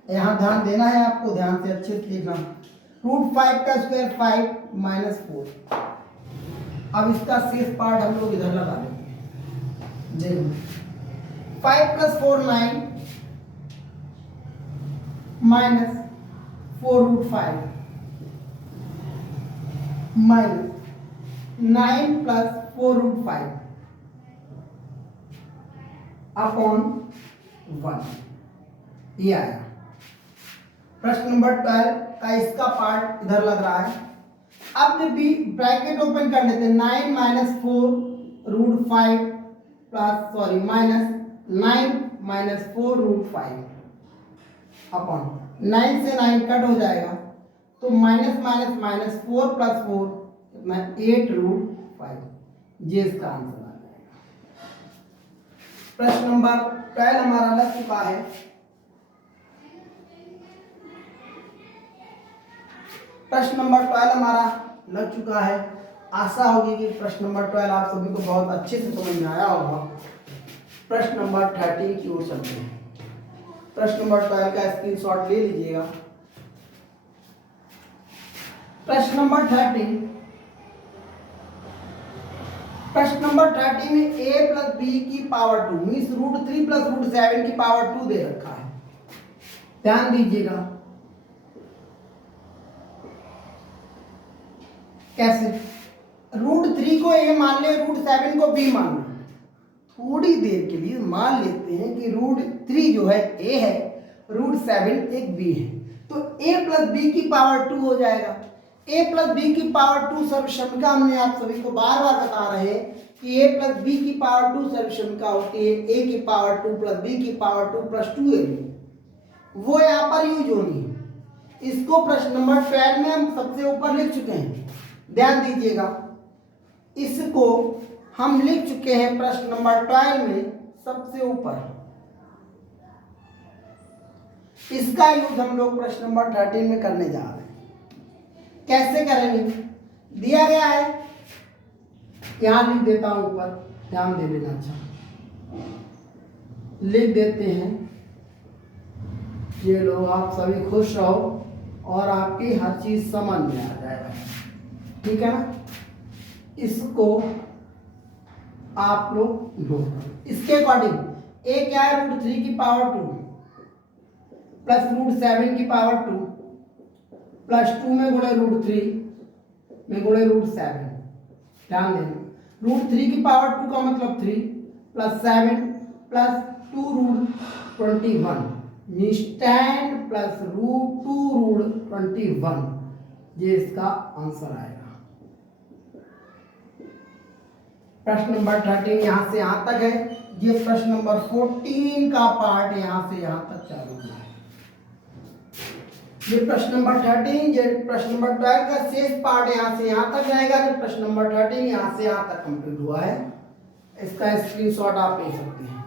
यहाँ ध्यान देना है आपको, ध्यान से अच्छे से लिखना। √5 का स्क्वायर 5 माइनस 4। अब इसका शेष पार्ट हम लोग इधर लगा देंगे। देखो 5 plus 4 9 minus 4√5 minus 9 plus 4√5 upon 1 ये आया। प्रश्न नंबर 12 का इसका पार्ट इधर लग रहा है। अब भी ब्रैकेट ओपन कर लेते हैं। 9 minus 4√5 plus sorry minus 9 minus 4√5 upon 9 से 9 कट हो जाएगा तो माइनस माइनस माइनस 4 प्लस 4 कितना 8√5। ये इसका आंसर आ जाएगा। प्रश्न नंबर 12 हमारा लग चुका है। प्रश्न नंबर 12 हमारा लग चुका है। आशा होगी कि प्रश्न नंबर 12 आप सभी को बहुत अच्छे से समझ में आया होगा। प्रश्न नंबर 13 की ओर चलते हैं। प्रश्न नंबर 12 का स्क्रीनशॉट ले लीजिएगा। प्रश्न नंबर 13, प्रश्न नंबर 30 में a प्लस बी की पावर 2 मीन्स √3 प्लस √7 की पावर 2 दे रखा है। ध्यान दीजिएगा कैसे, √3 को a मान ले, √7 को b मान ले। थोड़ी देर के लिए मान लेते हैं कि √3 जो है a है, √7 एक b है, तो a प्लस b की पावर 2 हो जाएगा। a प्लस बी की पावर 2 सर्वसम्मिका, हमने आप सभी को बार बार बता रहे हैं कि a प्लस बी की पावर 2 सर्वसम्मिका होती है a की पावर 2 प्लस b की पावर 2 प्लस 2ab, वो यहाँ पर यूज होनी है। इसको प्रश्न नंबर 12 में हम सबसे ऊपर लिख चुके हैं, ध्यान दीजिएगा। इसको हम लिख चुके हैं प्रश्न नंबर 12 में सबसे ऊपर। इसका यूज हम लोग प्रश्न नंबर 13 में करने जा रहे हैं। कैसे करेंगे, दिया गया है, यहां लिख देता हूं ऊपर, ध्यान दे लेना। अच्छा लिख देते हैं, ये लोग आप सभी खुश रहो और आपकी हर चीज समझ में आ जाएगा, ठीक है ना। इसको आप लोग नोट करो। इसके अकॉर्डिंग ए क्या है, √3 की पावर 2 प्लस √7 की पावर 2 प्लस 2 में गुणे √3 में गुणे √7। ध्यान देना, √3 की पावर 2 का मतलब 3 प्लस 7 प्लस 2√21 मीन्स 10 प्लस √2√21, ये इसका आंसर आएगा। प्रश्न नंबर 13 यहां से यहां तक है। ये प्रश्न नंबर 14 का पार्ट यहां से यहां तक चालू है। ये प्रश्न नंबर 13, ये प्रश्न नंबर 12 का शेष पार्ट यहां से यहां तक रहेगा। जो प्रश्न नंबर 13 यहां से यहां तक कंप्लीट हुआ है, इसका स्क्रीनशॉट आप ले सकते हैं।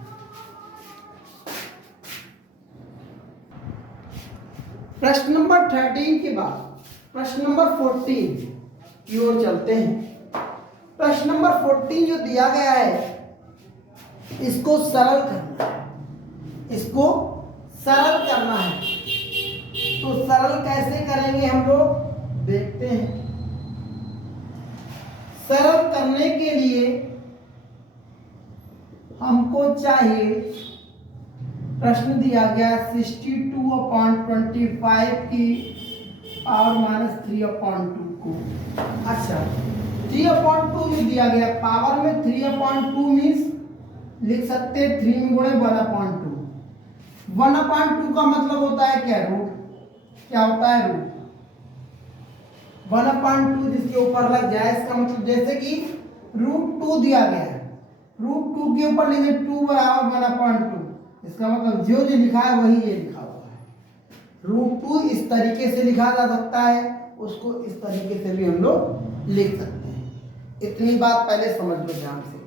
प्रश्न नंबर 13 के बाद प्रश्न नंबर 14 की ओर चलते हैं। प्रश्न नंबर 14 जो दिया गया है, इसको सरल करना है, इसको सरल करना है। तो सरल कैसे करेंगे हम लोग, देखते हैं। सरल करने के लिए हमको चाहिए, प्रश्न दिया गया 62/25 की पावर -3/2 को। अच्छा 3/2 जो दिया गया, पावर में 3/2 मीन्स लिख सकते 3 में गुणे 1/2। 1/2 का मतलब होता है क्या, रूट। क्या होता है, रूट। 1/2 जिसके ऊपर लग जाए, इसका मतलब जैसे कि √2 दिया गया है, √2 के ऊपर लेंगे 2 बराबर 1/2, इसका मतलब जो जो लिखा है वही ये लिखा हुआ है। √2 इस तरीके से लिखा जा सकता है, उसको इस तरीके से भी हम लोग लिख सकते हैं। इतनी बात पहले समझ लो ध्यान से।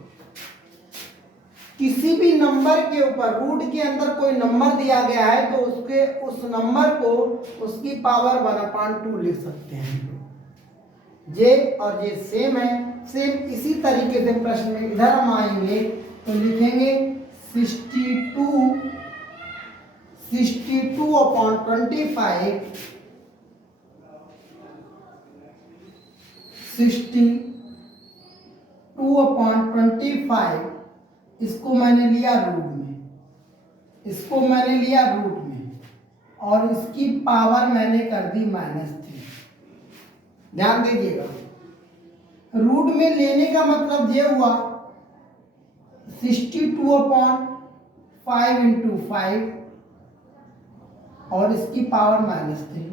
किसी भी नंबर के ऊपर रूट के अंदर कोई नंबर दिया गया है तो उसके उस नंबर को उसकी पावर 1/2 लिख सकते हैं। जे और जे सेम है, सेम इसी तरीके से प्रश्न में इधर हम आएंगे तो लिखेंगे 62/25 62/25 इसको मैंने लिया रूट में, इसको मैंने लिया रूट में, और इसकी पावर मैंने कर दी -3। ध्यान दीजिएगा, रूट में लेने का मतलब ये हुआ 62/5 × 5 और इसकी पावर -3।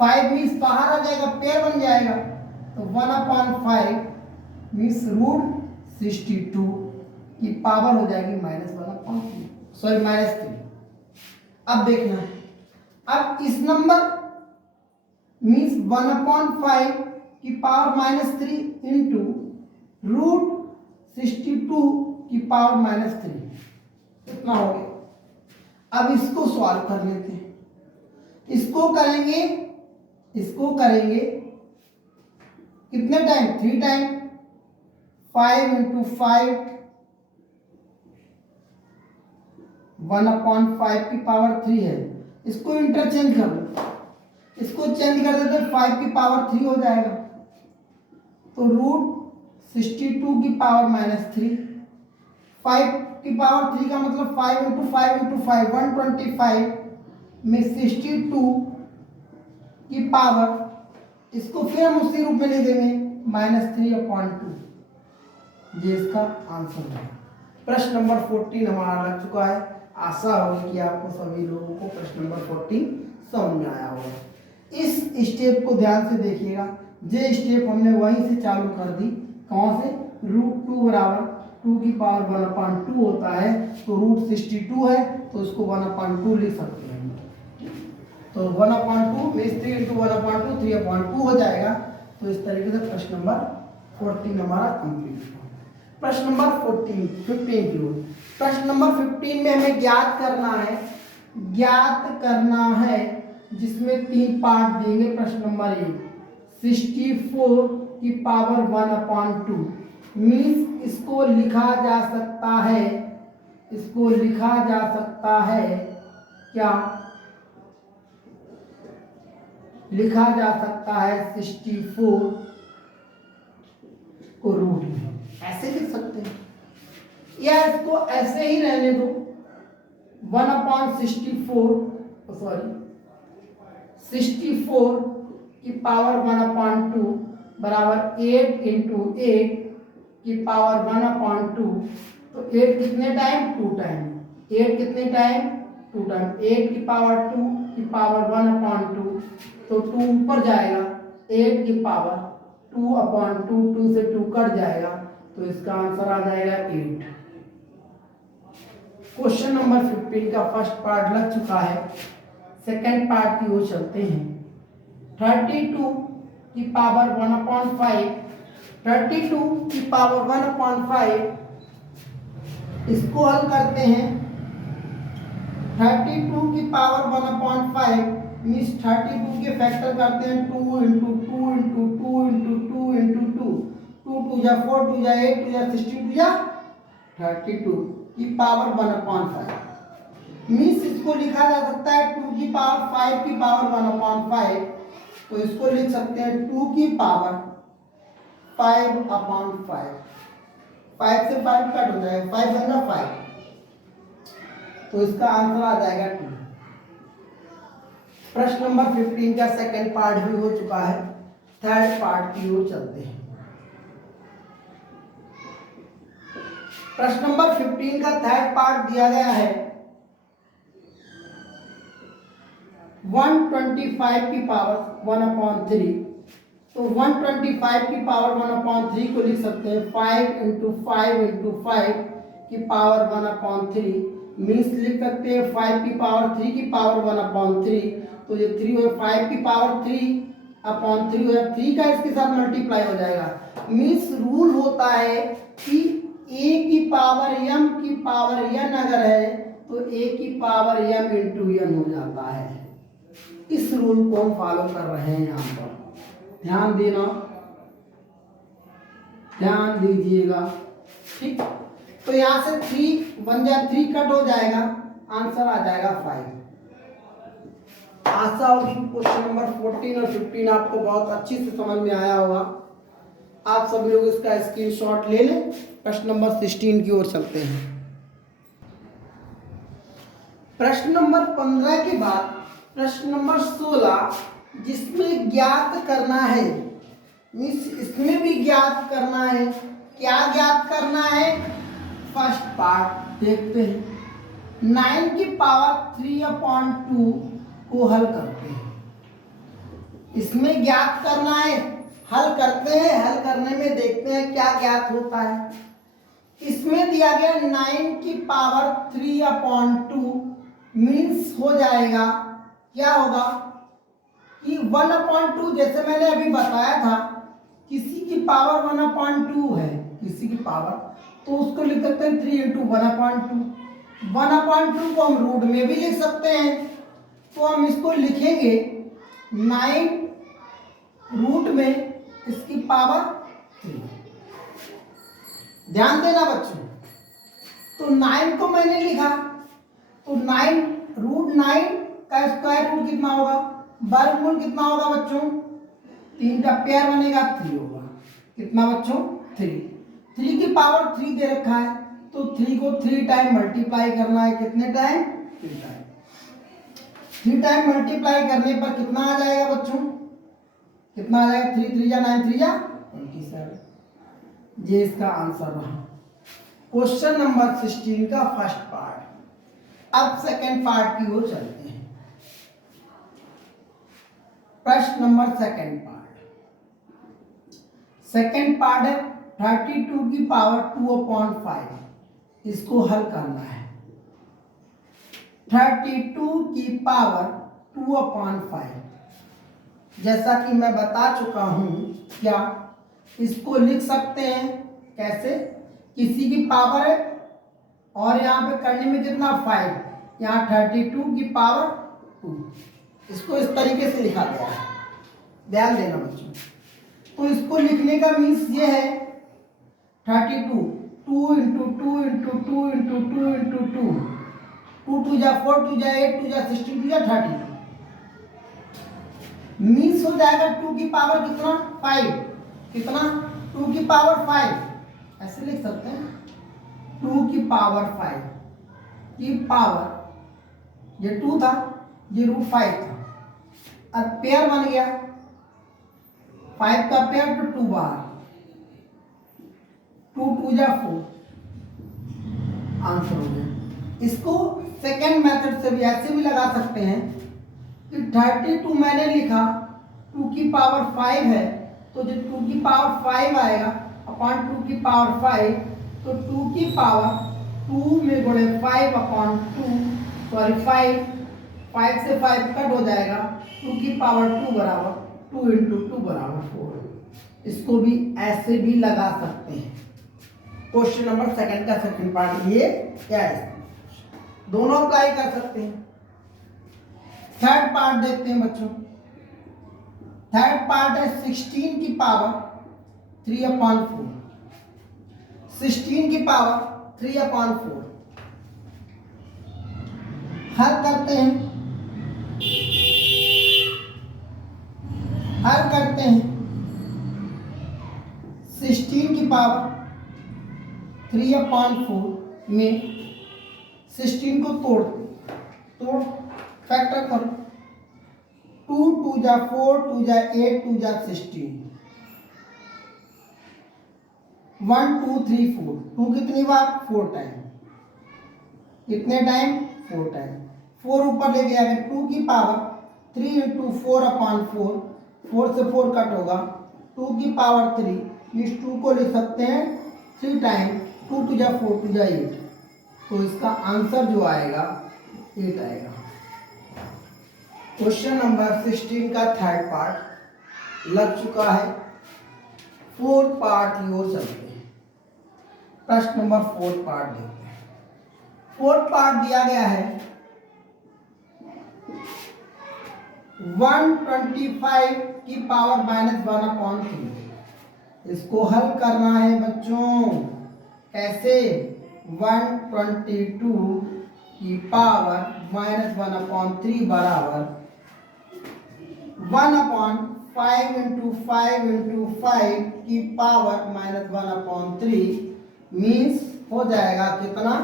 5 मीन्स बाहर आ जाएगा, पेयर बन जाएगा, तो 1/5 मीन्स √62 की पावर हो जाएगी -1/3, सॉरी -3। अब देखना है, अब इस नंबर मीन्स 1/5 की पावर -3 इंटू √62 की पावर -3, इतना हो गया। अब इसको सॉल्व कर लेते हैं। इसको करेंगे कितने टाइम, 3 टाइम, 5 × 5 1/5 की पावर 3 है, इसको इंटरचेंज कर लो, इसको चेंज कर देते हैं 5 की पावर 3 हो जाएगा, तो √62 की पावर -3, 5 की पावर 3 का मतलब 5 × 5 × 5 125 में 62 की पावर, इसको फिर हम उसी रूप में लिख देंगे -3/2। ये इसका आंसर है। प्रश्न नंबर 14 हमारा लग चुका है। आशा होगी कि आपको सभी लोगों को प्रश्न नंबर 14 समझ में आया होगा। इस स्टेप को ध्यान से देखिएगा, ये स्टेप हमने वहीं से चालू कर दी, कौन से, √2 बराबर 2 की पावर 1/2 होता है, तो √62 है तो उसको 1/2 लिख सकते हैं, तो 1/2 मीन्स 3 × 1/2 3/2 हो जाएगा। तो इस तरीके से प्रश्न नंबर 14 हमारा कंप्लीट हुआ। प्रश्न नंबर 15 की ओर। प्रश्न नंबर 15 में हमें ज्ञात करना है जिसमें 3 पार्ट देंगे। प्रश्न नंबर 1 64 की पावर 1/2 मीन्स इसको लिखा जा सकता है, क्या लिखा जा सकता है 64 को रूट में ऐसे लिख सकते हैं, या इसको ऐसे ही रहने दो 64 की पावर 1/2 बराबर 8 × 8 की पावर 1/2, तो 8 कितने टाइम, 2 टाइम, 8 कितने टाइम, 2 टाइम, 8 की पावर 2 की पावर 1/2, तो 2 ऊपर जाएगा, 8 की पावर 2/2, 2 से 2 कट जाएगा, तो इसका आंसर आ जाएगा 8। क्वेश्चन नंबर 15 का फर्स्ट पार्ट लग चुका है, सेकंड पार्ट की ओर चलते हैं। 32 की पावर 1/5, 32 की पावर 1/5 इसको हल करते हैं। 32 की पावर 1/5 मीन्स 32 के फैक्टर करते हैं 2 × 2 × 2 × 2 × 2 2 2 जा 4 2 जा 8 2 जा 16 2 जा 32 की पावर 1/5 मीन्स इसको लिखा जा सकता है 2 की पावर 5 की पावर 1/5, तो इसको लिख सकते हैं 2 की पावर 5/5, 5 से 5 कट हो जाएगा, 5 बन 5, तो इसका आंसर आ जाएगा 2। प्रश्न नंबर 15 का सेकंड पार्ट भी हो चुका है, थर्ड पार्ट की ओर चलते हैं। प्रश्न नंबर 15 का थर्ड पार्ट दिया गया है 125 की पावर 1/3, तो 125 की पावर 1/3 को लिख सकते हैं 5 × 5 × 5 की पावर 1/3 मीन्स लिख सकते हैं 5 की पावर 3 की पावर 1/3, तो ये 3 और 5 की पावर 3/3 हो, 3 का इसके साथ मल्टीप्लाई हो जाएगा। मीन्स रूल होता है कि a की पावर m की पावर n अगर है तो a की पावर m × n हो जाता है। इस रूल को हम फॉलो कर रहे हैं, यहाँ पर ध्यान दीजिएगा, ठीक। तो यहाँ से 3 1 जा 3 कट हो जाएगा, आंसर आ जाएगा 5। आशा होगी क्वेश्चन नंबर 14 और 15 आपको बहुत अच्छी से समझ में आया होगा। आप सभी लोग इसका स्क्रीनशॉट ले लें। प्रश्न नंबर 16 की ओर चलते हैं। प्रश्न नंबर 15 के बाद प्रश्न नंबर 16 जिसमें ज्ञात करना है, इसमें भी ज्ञात करना है। क्या ज्ञात करना है? फर्स्ट पार्ट देखते हैं। 9 की पावर 3/2 को हल करते हैं। इसमें ज्ञात करना है, हल करते हैं। हल करने में देखते हैं क्या ज्ञात होता है। इसमें दिया गया 9 की पावर 3/2 मीन्स हो जाएगा, क्या होगा कि 1/2, जैसे मैंने अभी बताया था किसी की पावर 1/2 है, किसी की पावर, तो उसको लिख सकते हैं 3 × 1/2। 1/2 को हम रूट में भी लिख सकते हैं, तो हम इसको लिखेंगे 9 रूट में इसकी पावर 3। ध्यान देना बच्चों, तो 9 को मैंने लिखा, तो 9√9 का स्क्वायर रूट कितना होगा, वर्गमूल कितना होगा बच्चों, 3 का पेयर बनेगा 3 होगा, कितना बच्चों 3 की पावर 3 दे रखा है, तो 3 को 3 टाइम मल्टीप्लाई करना है, कितने टाइम 3 टाइम। 3 टाइम मल्टीप्लाई करने पर कितना आ जाएगा बच्चों, कितना आ जाएगा, 3 3 जा 9 3 जा 27। ये इसका आंसर रहा क्वेश्चन नंबर 16 का फर्स्ट पार्ट। अब सेकंड पार्ट की ओर चलते हैं। प्रश्न नंबर सेकंड पार्ट है 32 की पावर 2/5, इसको हल करना है। 32 की पावर 2/5, जैसा कि मैं बता चुका हूं, क्या इसको लिख सकते हैं कैसे, किसी की पावर है और यहाँ पे करने में कितना 5, यहाँ 32 की पावर 2, इसको इस तरीके से लिखा गया है, ध्यान देना बच्चों। तो इसको लिखने का मीन्स ये है 32 2 इंटू 2 इंटू 2 इंटू 2 इंटू 2, 2 2 जा 4 2 जा 8 2 जा 16 2 जा 32, मीन्स हो जाएगा 2 की पावर कितना 5, कितना 2 की पावर 5, ऐसे लिख सकते हैं 2 की पावर 5 की पावर, ये 2 था, ये √5 था, अब पेयर बन गया 5 का पेयर तो 2 बार, 2 2 जा 4, आंसर हो गया। इसको सेकेंड मेथड से भी ऐसे भी लगा सकते हैं कि 32 मैंने लिखा, 2 की पावर 5 है, तो जो 2 की पावर 5 आएगा अपॉन 2 की पावर 5, तो 2 की पावर 2 में गुणे 5/2, सॉरी 5 से 5 कट हो जाएगा, 2 की पावर 2 बराबर 2 इंटू 2 बराबर 4। इसको भी ऐसे भी लगा सकते हैं। क्वेश्चन नंबर सेकंड का सेकंड पार्ट ये क्या है, दोनों अप्लाई कर सकते हैं। थर्ड पार्ट देखते हैं बच्चों। थर्ड पार्ट है 16 की पावर 3/4, 16 की पावर 3/4 हल करते हैं, हल करते हैं 16 की पावर 3/4 में 16 को तोड़ फैक्टर करो, 2 2 जा 4 2 जा 8 2 जा 16, 1 2 3 4, 2 कितनी बार 4 टाइम, कितने टाइम 4 टाइम, 4 ऊपर लेके आ गए, 2 की पावर 3 इंटू 4/4, 4 से 4 कट होगा, 2 की पावर 3, इस 2 को लिख सकते हैं 3 टाइम, 2 2 जा 4 2 जा 8, तो इसका आंसर जो आएगा 8 आएगा। क्वेश्चन नंबर 16 का थर्ड पार्ट लग चुका है। फोर्थ पार्ट की ओर चलते हैं। प्रश्न नंबर 4 पार्ट देखते हैं। 4 पार्ट दिया गया है 125 की पावर -1/3, इसको हल करना है बच्चों। कैसे, 122 की पावर -1/3 बराबर 1/5 इंटू 5 इंटू 5 की पावर -1/3, मीन्स हो जाएगा कितना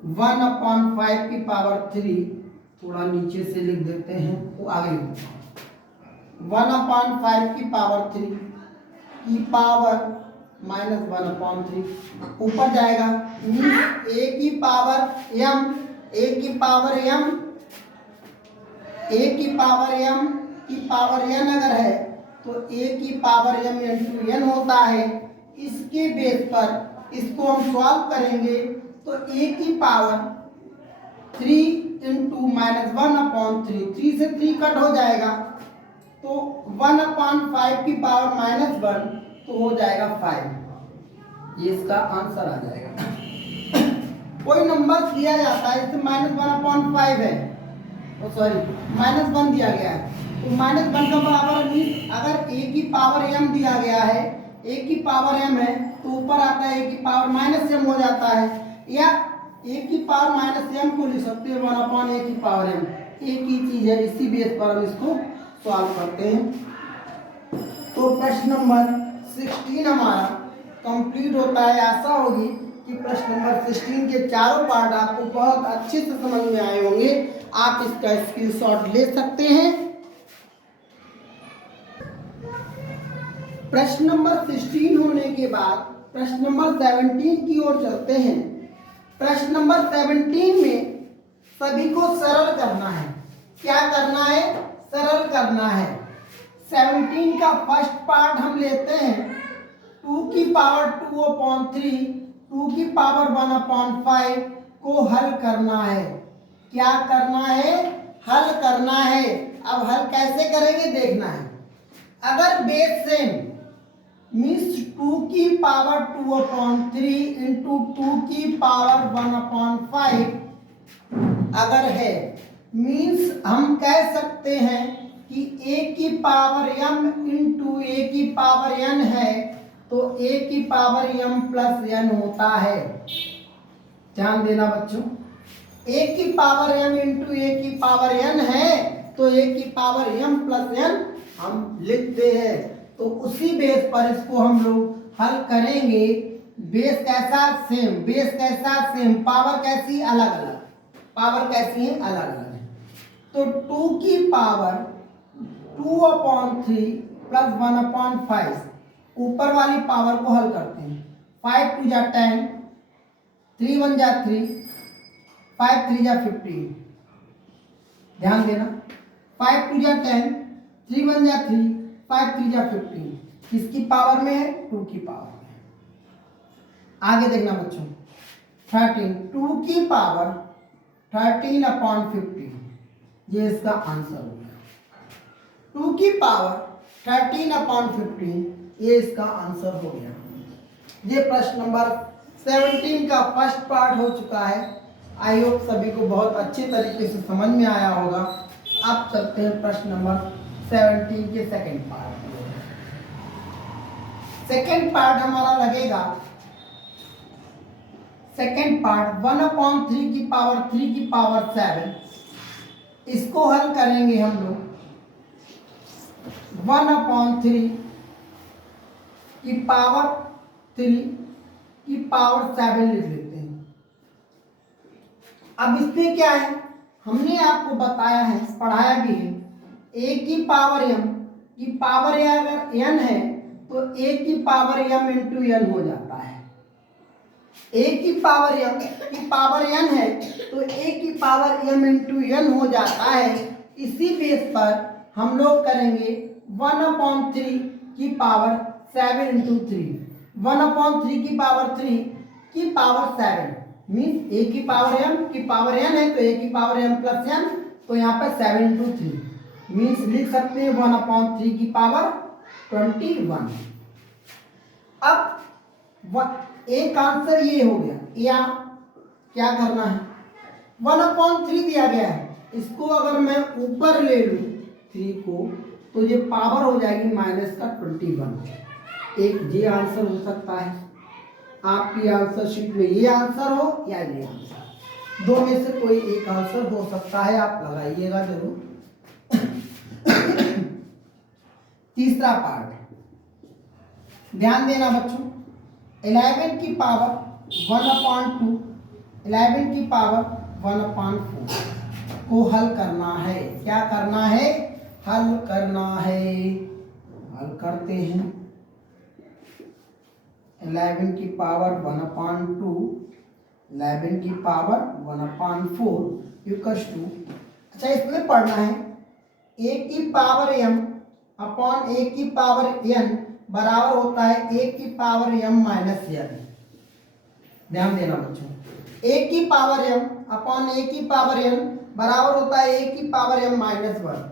1/5 की पावर 3, थोड़ा नीचे से लिख देते हैं वो आगे 1/5 की पावर 3 की पावर -1/3 ऊपर जाएगा, मीन्स a की पावर m, a की पावर m, a की पावर m की पावर n अगर है तो a की पावर m इंटू n होता है। इसके बेस पर इसको हम सॉल्व करेंगे तो a की पावर 3 इंटू -1/3, 3 से 3 कट हो जाएगा तो 1/5 की पावर -1 तो हो जाएगा 5, ये इसका आंसर आ जाएगा। कोई नंबर दिया जाता है इससे -1/5 है, सॉरी -1 दिया गया है तो -1 का बराबर मीन्स अगर a की पावर m दिया गया है, a की पावर m है तो ऊपर आता है a की पावर -m हो जाता है, या ए की पावर माइनस एम को लिख सकते हैं 1/a की पावर m। एक ही चीज है, इसी बेस पर हम इसको सॉल्व करते हैं। तो प्रश्न नंबर 16 हमारा कंप्लीट होता है। आशा होगी कि प्रश्न नंबर 16 के चारों पार्ट आपको बहुत अच्छे से समझ में आए होंगे। आप इसका स्क्रीनशॉट ले सकते हैं। प्रश्न नंबर 16 होने के बाद प्रश्न नंबर 17 की ओर चलते हैं। प्रश्न नंबर 17 में सभी को सरल करना है। क्या करना है? सरल करना है। 17 का फर्स्ट पार्ट हम लेते हैं 2 की पावर 2/3, 2 की पावर 1/5 को हल करना है। क्या करना है? हल करना है। अब हल कैसे करेंगे देखना है। अगर बेस सेम मीन्स 2 की पावर 2/3 इंटू 2 की पावर 1/5 अगर है मीन्स हम कह सकते हैं कि a की पावर m इंटू a की पावर n है, तो a की पावर m प्लस n होता है। ध्यान देना बच्चों, a की पावर m इंटू a की पावर n है, तो a की पावर m प्लस n हम लिखते हैं। तो उसी बेस पर इसको हम लोग हल करेंगे। बेस कैसा? सेम। बेस कैसा? सेम। पावर कैसी? अलग अलग। पावर कैसी है? अलग अलग है। तो 2 की पावर 2/3 प्लस 1/5 ऊपर वाली पावर को हल करते हैं। 5 2 जा 10, 3 1 जा 3, 5 3 जा 15। ध्यान देना, 5 2 जा 10, 3 1 जा 3, 5 3 जा 15। किसकी पावर में है? 2 की पावर में। आगे देखना बच्चों, 13 2 की पावर 13/15, ये इसका आंसर हो गया। 2 की पावर 13/15, ये इसका आंसर हो गया। ये प्रश्न नंबर 17 का फर्स्ट पार्ट हो चुका है। आई होप सभी को बहुत अच्छे तरीके से समझ में आया होगा। अब चलते हैं प्रश्न नंबर 17 के सेकंड पार्ट। सेकंड पार्ट हमारा लगेगा, सेकंड पार्ट 1/3 की पावर 3 की पावर 7। इसको हल करेंगे हम लोग। 1/3 की पावर 3 की पावर 7 लिख लेते हैं। अब इसमें क्या है, हमने आपको बताया है, पढ़ाया भी है, a की पावर m की पावर अगर n है तो a की पावर m इंटू n हो जाता है। a की पावर m की पावर n है तो a की पावर m इंटू n हो जाता है। इसी बेस पर हम लोग करेंगे 1/3 की पावर 7 इंटू 3। 1/3 की पावर 3 की पावर 7 मीन्स a की पावर m की पावर n है तो a की पावर m प्लस n, तो यहाँ पर 7 इंटू 3 मीन्स लिख सकते हैं 1/3 की पावर 21। अब एक आंसर ये हो गया। या क्या करना है, 1/3 दिया गया है, इसको अगर मैं ऊपर ले लूँ 3 को, तो ये पावर हो जाएगी माइनस का 21। एक ये आंसर हो सकता है। आपकी आंसर शीट में ये आंसर हो या ये आंसर, दो में से कोई एक आंसर हो सकता है। आप लगाइएगा जरूर। तीसरा पार्ट, ध्यान देना बच्चों, 11 की पावर 1/2, 11 की पावर 1/4 को हल करना है। क्या करना है? हल करना है। हल करते हैं। 11 की पावर 1/2, 11 की पावर 1/4 इक्वल्स टू, अच्छा इसमें पढ़ना है a की पावर m अपॉन a की पावर n बराबर होता है a की पावर m माइनस n। ध्यान देना बच्चों, a की पावर m अपॉन a की पावर n बराबर होता है a की पावर m माइनस 1।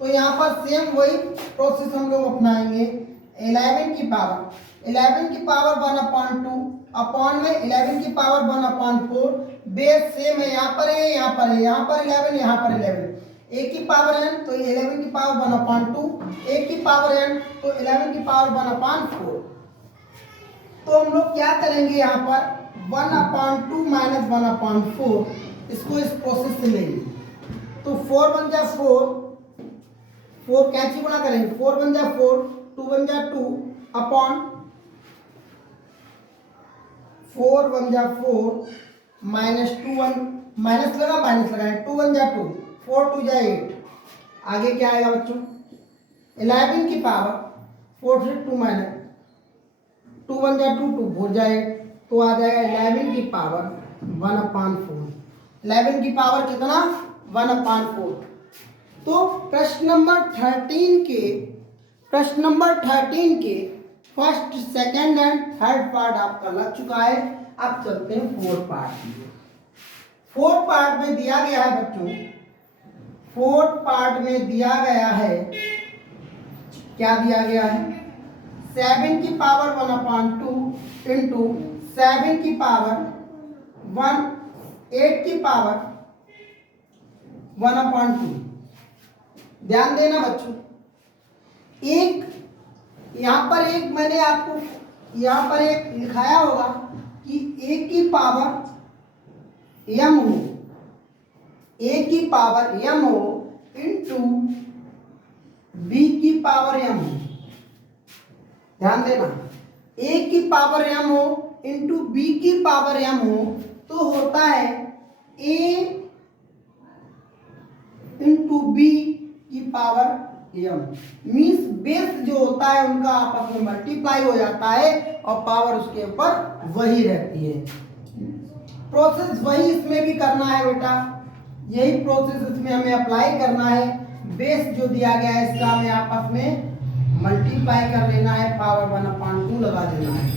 तो यहाँ पर सेम वही प्रोसेस हम लोग अपनाएंगे। 11 की पावर 1/2 अपॉन में 11 की पावर 1/4, बेस सेम है, यहाँ पर है, यहाँ पर है, यहाँ पर 11, यहाँ पर 11। a की पावर n तो 11 की पावर 1/2, a की पावर n तो 11 की पावर 1/4। तो हम लोग क्या करेंगे, यहाँ पर 1/2 माइनस 1/4, इसको इस प्रोसेस से लेंगे तो 4 बन जा 4 कैंची गुणा करेंगे, 4 बन जा 4, 2 बन जा 2 अपॉन 4 बन जा 4 माइनस 2 1 माइनस लगाए 2 बन जा 2, 4 2 जा 8, आगे क्या आएगा बच्चों 11 की पावर 4 से 2 माइनस 2 बन जा 2 2 4 जा 8, तो आ जाएगा 11 की पावर 1/4। 11 की पावर कितना 1/4। तो प्रश्न नंबर 13 के first second and third part आपका लग चुका है। अब चलते हैं फोर्थ पार्ट में। फोर्थ पार्ट में दिया गया है बच्चों, फोर्थ पार्ट में दिया गया है, क्या दिया गया है 7 की पावर 1/2 इंटू 7 की पावर 8 की पावर 1/2। ध्यान देना बच्चों, एक यहां पर एक मैंने आपको यहां पर एक लिखाया होगा कि a की पावर m हो, a की पावर m हो इंटू b की पावर m हो। ध्यान देना, a की पावर m हो इंटू b की पावर m हो तो होता है a इंटू b की पावर m, मीन्स बेस जो होता है उनका आपस में मल्टीप्लाई हो जाता है और पावर उसके ऊपर वही रहती है। प्रोसेस वही इसमें भी करना है बेटा, यही प्रोसेस इसमें हमें अप्लाई करना है। बेस जो दिया गया है इसका हमें आपस में मल्टीप्लाई कर लेना है, पावर 1/2 लगा देना है।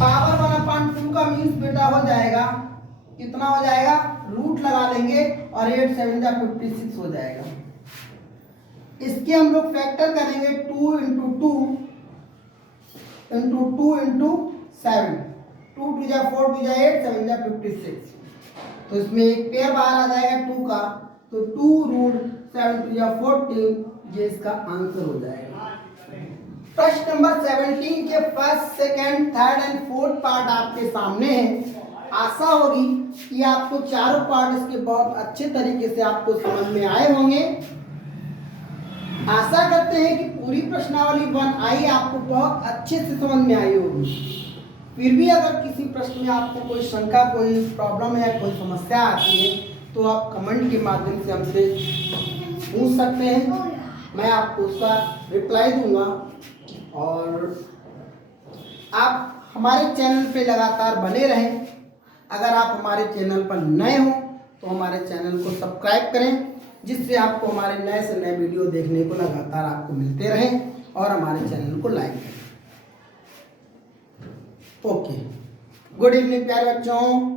पावर 1/2 का मीन्स बेटा हो जाएगा, कितना हो जाएगा, रूट लगा लेंगे और 8 7 जा 56 हो जाएगा। इसके हम लोग फैक्टर करेंगे 2 इंटू 2 इंटू 2 इंटू 7, 2 2 जा 4 2 जा 8 7 जा 56, तो इसमें एक पेयर बाहर आ जाएगा 2 का, तो 2 रूट 7 2 जा 14, ये इसका आंसर हो जाएगा। प्रश्न नंबर 17 के first second third and fourth part आपके सामने है। आशा होगी कि आपको चारों पार्ट इसके बहुत अच्छे तरीके से आपको समझ में आए होंगे। आशा करते हैं कि पूरी प्रश्नावली 1i आपको बहुत अच्छे से समझ में आई होगी। फिर भी अगर किसी प्रश्न में आपको कोई शंका, कोई प्रॉब्लम या कोई समस्या आती है तो आप कमेंट के माध्यम से हमसे पूछ सकते हैं, मैं आपको उसका रिप्लाई दूंगा। और आप हमारे चैनल पे लगातार बने रहें। अगर आप हमारे चैनल पर नए हो तो हमारे चैनल को सब्सक्राइब करें, जिससे आपको हमारे नए से नए वीडियो देखने को लगातार आपको मिलते रहें, और हमारे चैनल को लाइक करें। ओके, गुड इवनिंग प्यारे बच्चों।